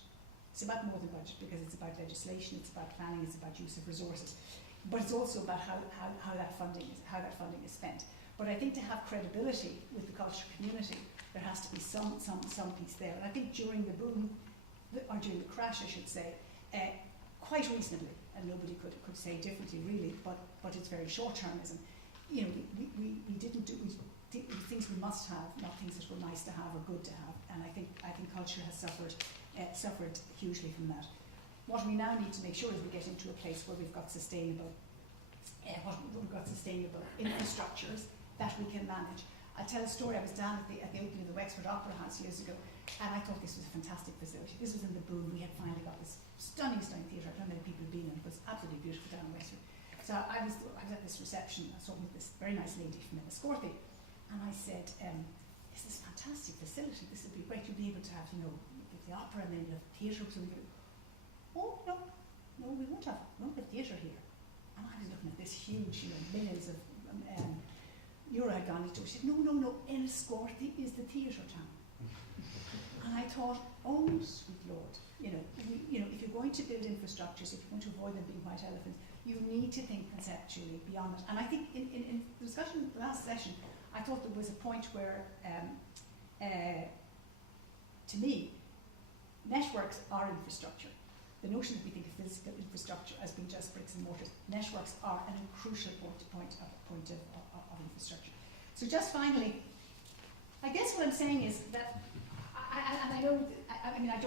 It's about more than budget, because it's about legislation, it's about planning, it's about use of resources. But it's also about how that funding is spent. But I think to have credibility with the culture community, there has to be some piece there. And I think during the boom, or during the crash, I should say, quite reasonably, and nobody could say differently really, but it's very short-termism. You know, we didn't do things we must have, not things that were nice to have or good to have. And I think culture has suffered hugely from that. What we now need to make sure is we get into a place where we've got sustainable infrastructures that we can manage. I'll tell a story. I was down at the opening of the Wexford Opera House years ago, and I thought this was a fantastic facility. This was in the boom. We had finally got this stunning theatre. I don't know how many people had been in it. It was absolutely beautiful down in Wexford. So I was at this reception. I was talking with this very nice lady from Enniscorthy, and I said, "This is a fantastic facility. This would be great. You'd be able to have, you know, the opera and then you have theatre." Oh, no, we won't have theatre here. And I was looking at this huge, you know, millions of euro had gone into it. She said, no, Enniscorthy is the theatre town. And I thought, oh, sweet Lord, you know, if you're going to build infrastructures, if you're going to avoid them being white elephants, you need to think conceptually beyond it. And I think in the discussion, the last session, I thought there was a point where, to me, networks are infrastructure. The notion that we think of physical infrastructure as being just bricks and mortar, networks are a crucial point of infrastructure. So just finally, I guess what I'm saying is that, I don't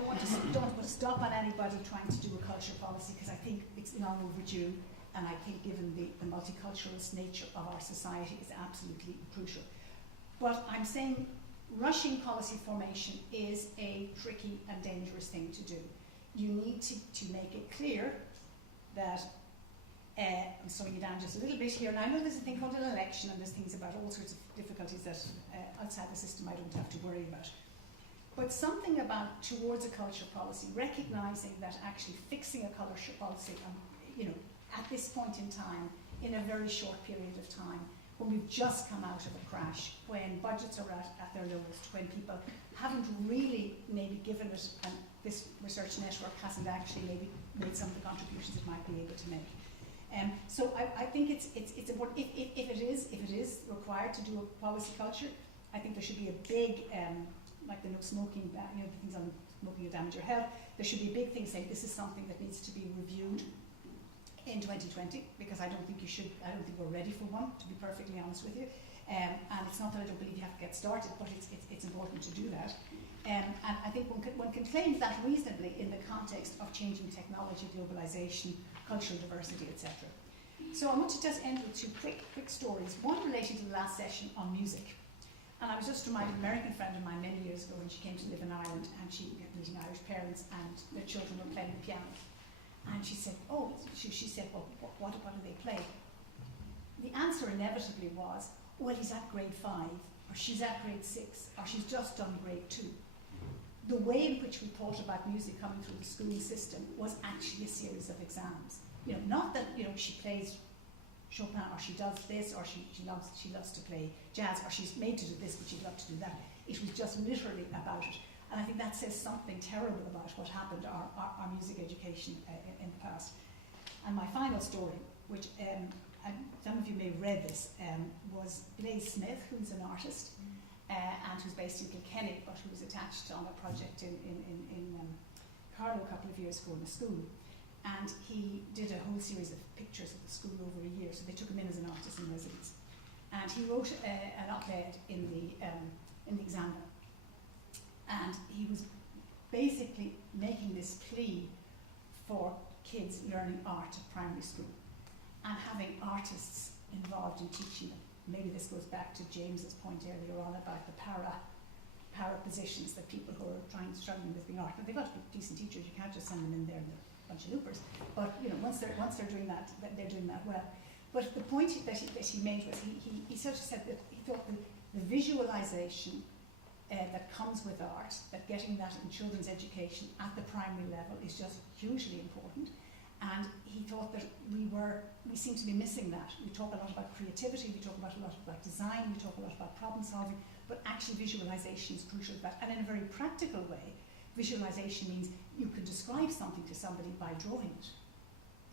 want to put a stop on anybody trying to do a culture policy, because I think it's long overdue, and I think given the multiculturalist nature of our society is absolutely crucial. But I'm saying rushing policy formation is a tricky and dangerous thing to do. You need to make it clear that, I'm slowing you down just a little bit here, and I know there's a thing called an election, and there's things about all sorts of difficulties that outside the system I don't have to worry about. But something about towards a culture policy, recognising that actually fixing a culture policy, at this point in time, in a very short period of time, when we've just come out of a crash, when budgets are at their lowest, when people haven't really maybe given it, and this research network hasn't actually maybe made some of the contributions it might be able to make. So I think it's important. If it is required to do a policy culture, I think there should be a big, like the no smoking, the things on smoking will damage your health. There should be a big thing saying this is something that needs to be reviewed in 2020, because I don't think we're ready for one, to be perfectly honest with you. And it's not that I don't believe you have to get started, but it's important to do that. And I think one can claim that reasonably in the context of changing technology, globalization, cultural diversity, etc. So I want to just end with two quick stories. One relating to the last session on music. And I was just reminded an American friend of mine many years ago when she came to live in Ireland, and she was meeting Irish parents, and their children were playing the piano. And she said, well, what do they play? The answer inevitably was, well, he's at grade 5, or she's at grade 6, or she's just done grade 2. The way in which we thought about music coming through the school system was actually a series of exams. Not that she plays Chopin, or she does this, or she loves to play jazz, or she's made to do this, but she'd love to do that. It was just literally about it. And I think that says something terrible about what happened to our music education in the past. And my final story which, and some of you may have read this, was Blaise Smith, who's an artist, and who's based in Kilkenny, but who was attached on a project in Carlow a couple of years ago in a school. And he did a whole series of pictures of the school over a year, so they took him in as an artist in residence. And he wrote an op-ed in the Examiner. And he was basically making this plea for kids learning art at primary school and having artists involved in teaching them. Maybe this goes back to James's point earlier on about the para positions that people who are struggling with being art. But they've got to be decent teachers. You can't just send them in there and they're a bunch of loopers. But once they're doing that, they're doing that well. But the point that he made was he sort of said that he thought the visualization that comes with art, that getting that in children's education at the primary level is just hugely important. And he thought that we seem to be missing that. We talk a lot about creativity, we talk a lot about design, we talk a lot about problem solving, but actually visualization is crucial to that. And in a very practical way, visualization means you can describe something to somebody by drawing it,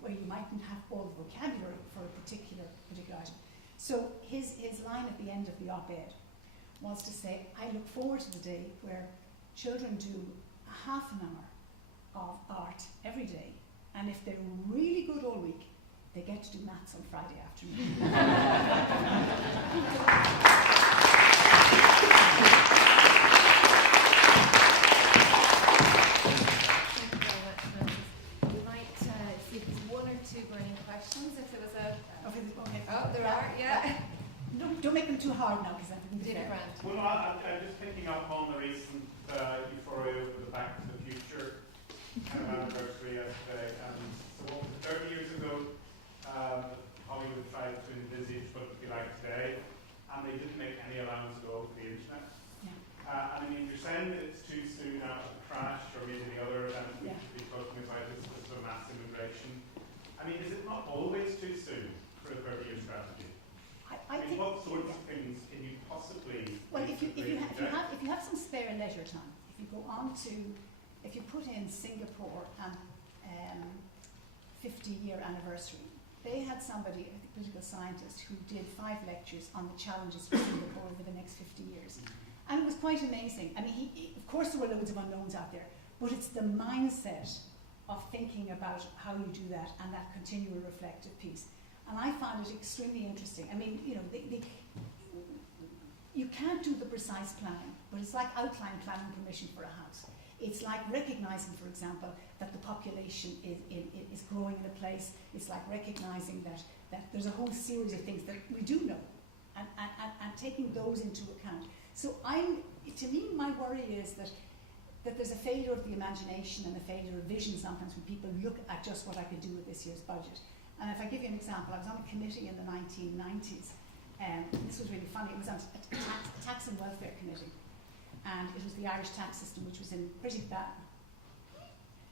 where you mightn't have all the vocabulary for a particular item. So his line at the end of the op-ed was to say, I look forward to the day where children do a half an hour of art every day, and if they're really good all week, they get to do maths on Friday afternoon. We might see if there's one or two burning questions. If there was Okay. Oh, there are, yeah. Don't make them too hard now, because that wouldn't be fair. Well, no, I'm just picking up on the recent euphoria with the Back to the Future kind of anniversary yesterday. So what was 30 years ago, Hollywood tried to envisage what it would be like today, and they didn't make any allowance at all for the internet. Yeah. I mean, you're saying that it's too soon after the crash, or maybe the other event we should be talking about is sort of mass immigration. I mean, is it not always too soon for a 30-year strategy? I mean, what sorts of things can you possibly? Well, if you have some spare leisure time, if you go on to, if you put in Singapore and 50-year anniversary, they had somebody, a political scientist, who did 5 lectures on the challenges for Singapore over the next 50 years. And it was quite amazing. I mean, of course there were loads of unknowns out there, but it's the mindset of thinking about how you do that and that continual reflective piece. And I found it extremely interesting. I mean, you can't do the precise planning, but it's like outline planning permission for a house. It's like recognizing, for example, that the population is growing in a place. It's like recognizing that there's a whole series of things that we do know and taking those into account. So to me, my worry is that there's a failure of the imagination and a failure of vision sometimes when people look at just what I could do with this year's budget. And if I give you an example, I was on a committee in the 1990s, and this was really funny. It was on a tax and welfare committee, and it was the Irish tax system, which was in pretty bad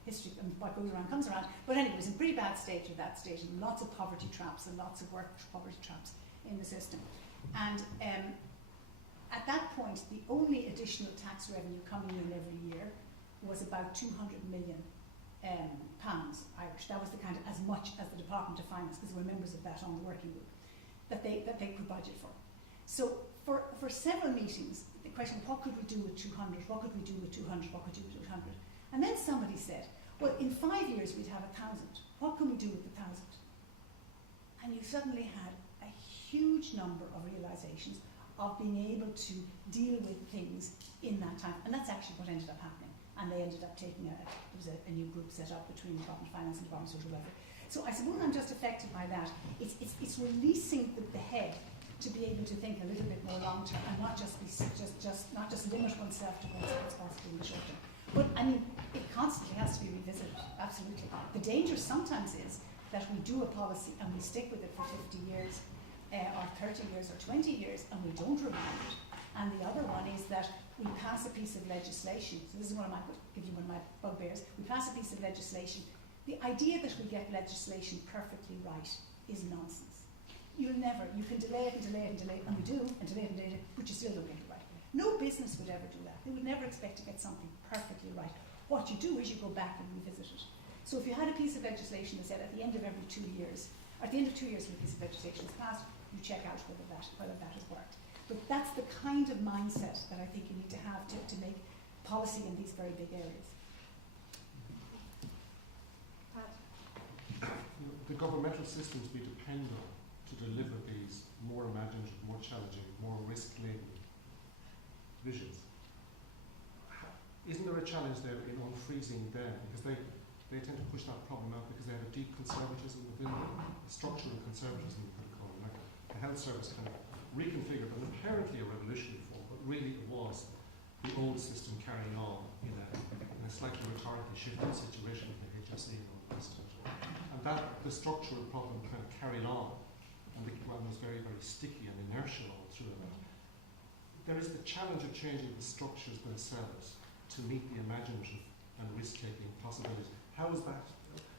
history, and what goes around comes around. But anyway, it was in pretty bad state at that stage, and lots of poverty traps and lots of work poverty traps in the system. And at that point, the only additional tax revenue coming in every year was about 200 million pounds Irish. That was the kind of as much as the Department of Finance, because there were members of that on the working group, that they could budget for. So for several meetings, the question, what could we do with 200? What could we do with 200? What could we do with 200? And then somebody said, well, in 5 years we'd have 1,000. What can we do with 1,000? And you suddenly had a huge number of realizations of being able to deal with things in that time. And that's actually what ended up happening. And they ended up taking there was a new group set up between the Department of Finance and the Department of Social Welfare. So I suppose I'm just affected by that. It's releasing the head to be able to think a little bit more long term and not just limit oneself to what's possible in the short term. But I mean, it constantly has to be revisited. Absolutely. The danger sometimes is that we do a policy and we stick with it for 50 years, or 30 years, or 20 years, and we don't review it. And the other one is that we pass a piece of legislation. So this is I'll give you one of my bugbears. We pass a piece of legislation. The idea that we get legislation perfectly right is nonsense. You can delay it and delay it and delay it, and we do, and delay it and delay it, but you still don't get it right. No business would ever do that. They would never expect to get something perfectly right. What you do is you go back and revisit it. So if you had a piece of legislation that said at the end of every 2 years, At the end of 2 years when a piece of legislation is passed, you check out whether that has worked. But that's the kind of mindset that I think you need to have to make policy in these very big areas. The governmental systems we depend on to deliver these more imaginative, more challenging, more risk-laden visions. Isn't there a challenge there in unfreezing them? Because they tend to push that problem out because they have a deep conservatism within them, a structural conservatism, you could call it, like a health service kind of reconfigured, but apparently a revolutionary form, but really it was the old system carrying on in a slightly rhetorically shifted situation with the HSE and all the rest of it. And that the structural problem kind of carried on, and the one was very, very sticky and inertial all through that. There is the challenge of changing the structures themselves to meet the imaginative and risk-taking possibilities. How is that?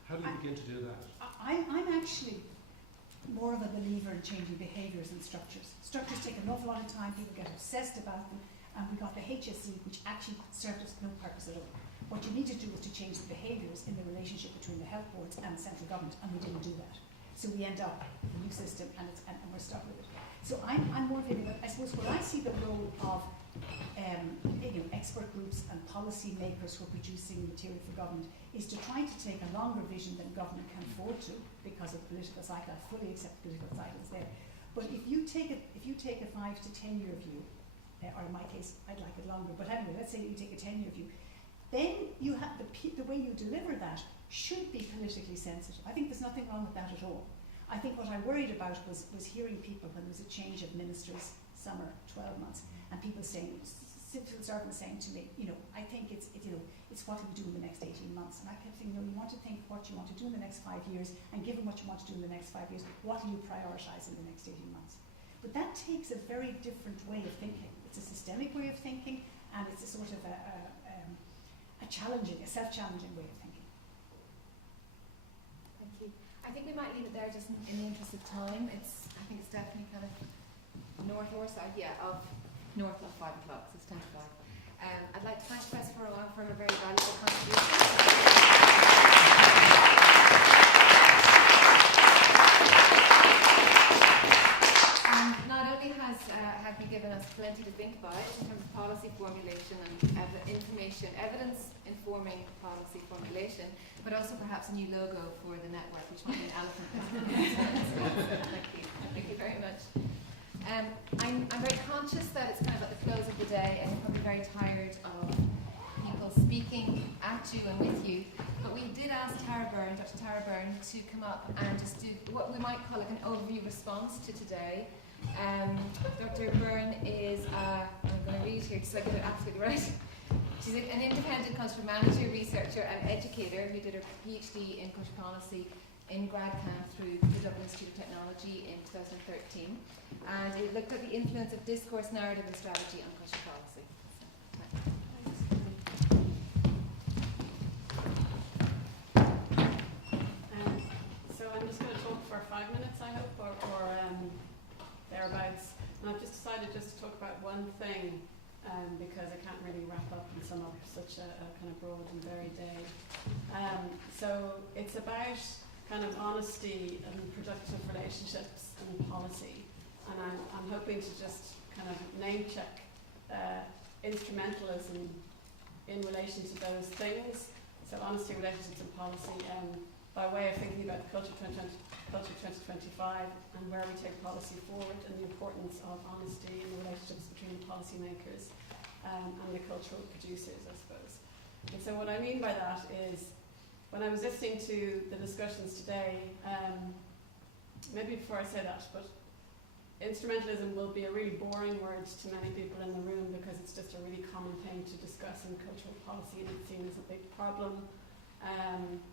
How do you begin to do that? I'm actually more of a believer in changing behaviours and structures. Structures take an awful lot of time, people get obsessed about them, and we got the HSE, which actually served us no purpose at all. What you need to do is to change the behaviours in the relationship between the health boards and the central government, and we didn't do that. So we end up with a new system, and we're stuck with it. So I'm more feeling that, I suppose, what I see the role of expert groups and policy makers who are producing material for government is to try to take a longer vision than government can afford to because of the political cycle. I fully accept the political cycle is there. But if you take a 5 to 10 year view, or in my case, I'd like it longer, but anyway, let's say you take a 10 year view, then you have the way you deliver that should be politically sensitive. I think there's nothing wrong with that at all. I think what I worried about was hearing people when there was a change of ministers, summer, 12 months, and people saying, civil servants saying to me, I think it's what we do in the next 18 months. And I kept thinking, you want to think what you want to do in the next 5 years, and given what you want to do in the next 5 years, what do you prioritise in the next 18 months? But that takes a very different way of thinking. It's a systemic way of thinking, and it's a sort of a self-challenging way of thinking. Thank you. I think we might leave it there just in the interest of time. I think it's definitely kind of north or south, of north of 5 o'clock, so it's 10 to 5. I'd like to thank Professor Rowan for her very valuable contribution. Not only have you given us plenty to think about in terms of policy formulation and evidence informing policy formulation, but also perhaps a new logo for the network, which might be an elephant. Thank you very much. I'm very conscious that it's kind of at the close of the day and you're probably very tired of people speaking at you and with you, but we did ask Dr. Tara Byrne, to come up and just do what we might call like an overview response to today. Dr. Byrne is, I'm going to read here just so I get it absolutely right. She's an independent cultural manager, researcher and educator who did her PhD in culture policy in grad camp through the Dublin Institute of Technology in 2013, and it looked at the influence of discourse, narrative and strategy on culture policy. So I'm just going to talk for 5 minutes, I hope, or thereabouts. And I've just decided just to talk about one thing because I can't really wrap up and sum up such a kind of broad and varied day. So it's about kind of honesty and productive relationships and policy. And I'm hoping to just kind of name check instrumentalism in relation to those things. So honesty, relationships and policy by way of thinking about Culture 2025 and where we take policy forward and the importance of honesty in the relationships between the policymakers and the cultural producers, I suppose. And so what I mean by that is, when I was listening to the discussions today, maybe before I say that, but instrumentalism will be a really boring word to many people in the room because it's just a really common thing to discuss in cultural policy, and it's seen as a big problem.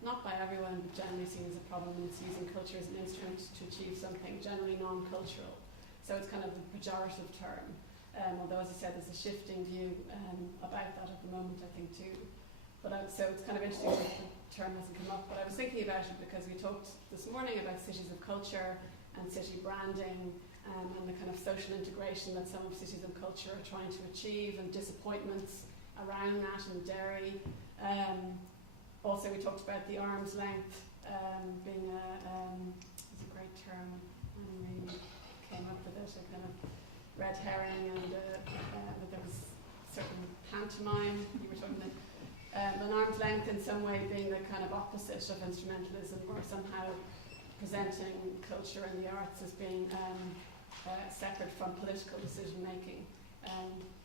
Not by everyone, but generally seen as a problem, and it's using culture as an instrument to achieve something generally non-cultural. So it's kind of a pejorative term, although as I said, there's a shifting view about that at the moment, I think too. But so it's kind of interesting that the term hasn't come up, but I was thinking about it because we talked this morning about cities of culture and city branding and the kind of social integration that some of cities of culture are trying to achieve, and disappointments around that in Derry. Also we talked about the arm's length being a term, and really came up with it, a kind of red herring, and that there was certain pantomime. You were talking about an arm's length in some way being the kind of opposite of instrumentalism, or somehow presenting culture and the arts as being separate from political decision making,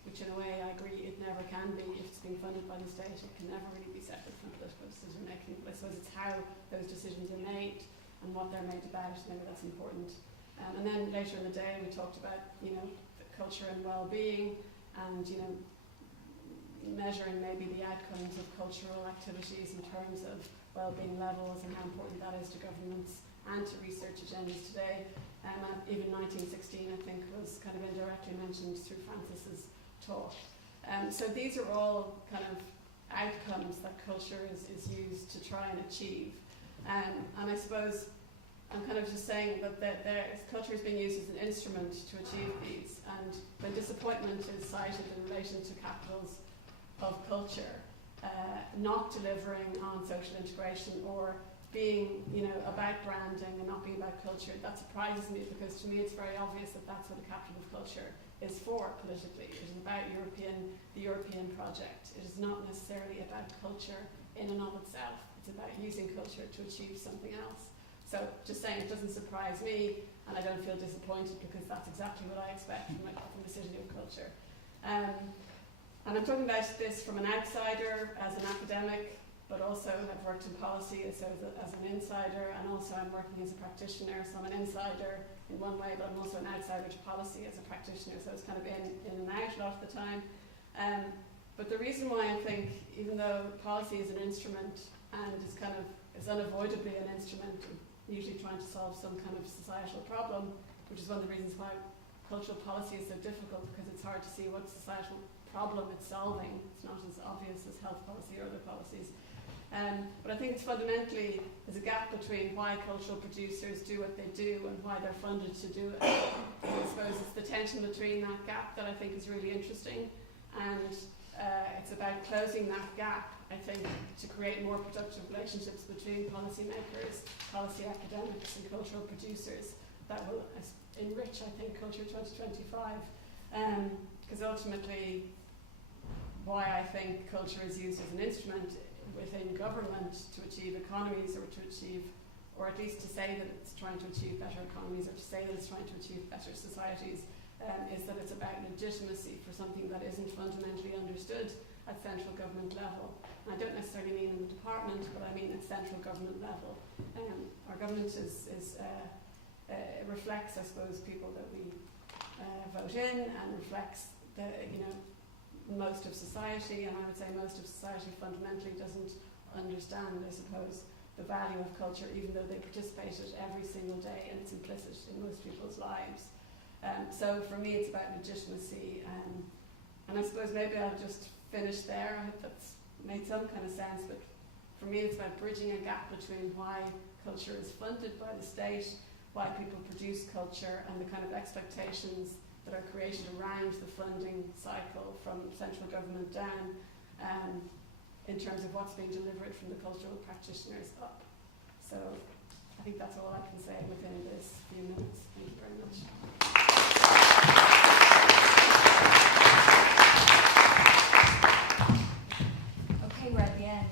which in a way I agree it never can be. If it's being funded by the state, it can never really be separate from political decision making. But I suppose it's how those decisions are made and what they're made about. Maybe that's important. And then later in the day we talked about, you know, the culture and well-being, and, you know, measuring maybe the outcomes of cultural activities in terms of well-being levels and how important that is to governments and to research agendas today. Even 1916, I think, was kind of indirectly mentioned through Francis's talk. So these are all kind of outcomes that culture is used to try and achieve. And I suppose I'm kind of just saying that culture is being used as an instrument to achieve these. And when disappointment is cited in relation to capitals of culture, not delivering on social integration, or being, you know, about branding and not being about culture, that surprises me, because to me it's very obvious that that's what the capital of culture is for politically. It is about the European project. It is not necessarily about culture in and of itself. It's about using culture to achieve something else. So just saying, it doesn't surprise me, and I don't feel disappointed, because that's exactly what I expect from the city of culture. And I'm talking about this from an outsider, as an academic, but also I've worked in policy as an insider, and also I'm working as a practitioner. So I'm an insider in one way, but I'm also an outsider to policy as a practitioner. So it's kind of in and out a lot of the time. But the reason why I think, even though policy is an instrument and is unavoidably an instrument, usually trying to solve some kind of societal problem, which is one of the reasons why cultural policy is so difficult, because it's hard to see what societal problem it's solving. It's not as obvious as health policy or other policies. But I think it's fundamentally, there's a gap between why cultural producers do what they do and why they're funded to do it. And I suppose it's the tension between that gap that I think is really interesting, and it's about closing that gap, I think, to create more productive relationships between policymakers, policy academics and cultural producers that will enrich, I think, Culture 2025. Because ultimately, why I think culture is used as an instrument within government to achieve economies, or at least to say that it's trying to achieve better economies, or to say that it's trying to achieve better societies, is that it's about legitimacy for something that isn't fundamentally understood at central government level. And I don't necessarily mean in the department, but I mean at central government level. Our government reflects, I suppose, people that we vote in, and reflects most of society, and I would say most of society fundamentally doesn't understand, I suppose, the value of culture, even though they participate in it every single day, and it's implicit in most people's lives. So for me, it's about legitimacy, and I suppose maybe I'll just finish there. I hope that's made some kind of sense, but for me, it's about bridging a gap between why culture is funded by the state, why people produce culture, and the kind of expectations that are created around the funding cycle from central government down, in terms of what's being delivered from the cultural practitioners up. So I think that's all I can say within this few minutes. Thank you very much. Okay, we're at the end.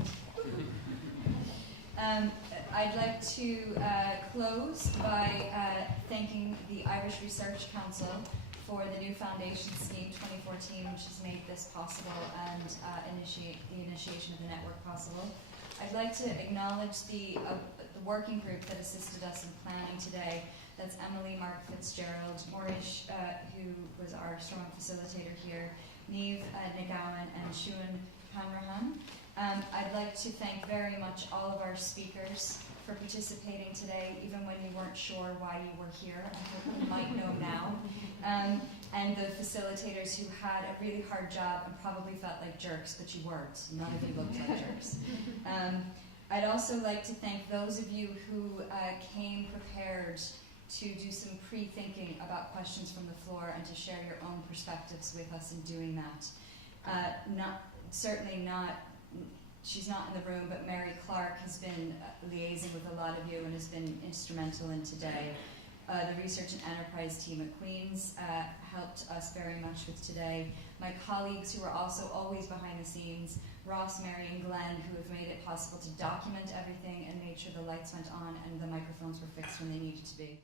I'd like to close by thanking the Irish Research Council for the new foundation scheme 2014, which has made this possible and the initiation of the network possible. I'd like to acknowledge the working group that assisted us in planning today. That's Emily, Mark Fitzgerald, Maurice, who was our strong facilitator here, Niamh Nagawan, and Siún Hanrahan. I'd like to thank very much all of our speakers for participating today, even when you weren't sure why you were here. I hope you might know now. And the facilitators who had a really hard job and probably felt like jerks, but you weren't. None of you looked like jerks. I'd also like to thank those of you who came prepared to do some pre-thinking about questions from the floor and to share your own perspectives with us in doing that. Certainly not she's not in the room, but Mary Clark has been liaising with a lot of you and has been instrumental in today. The research and enterprise team at Queen's helped us very much with today. My colleagues who are also always behind the scenes, Ross, Mary and Glenn, who have made it possible to document everything and made sure the lights went on and the microphones were fixed when they needed to be.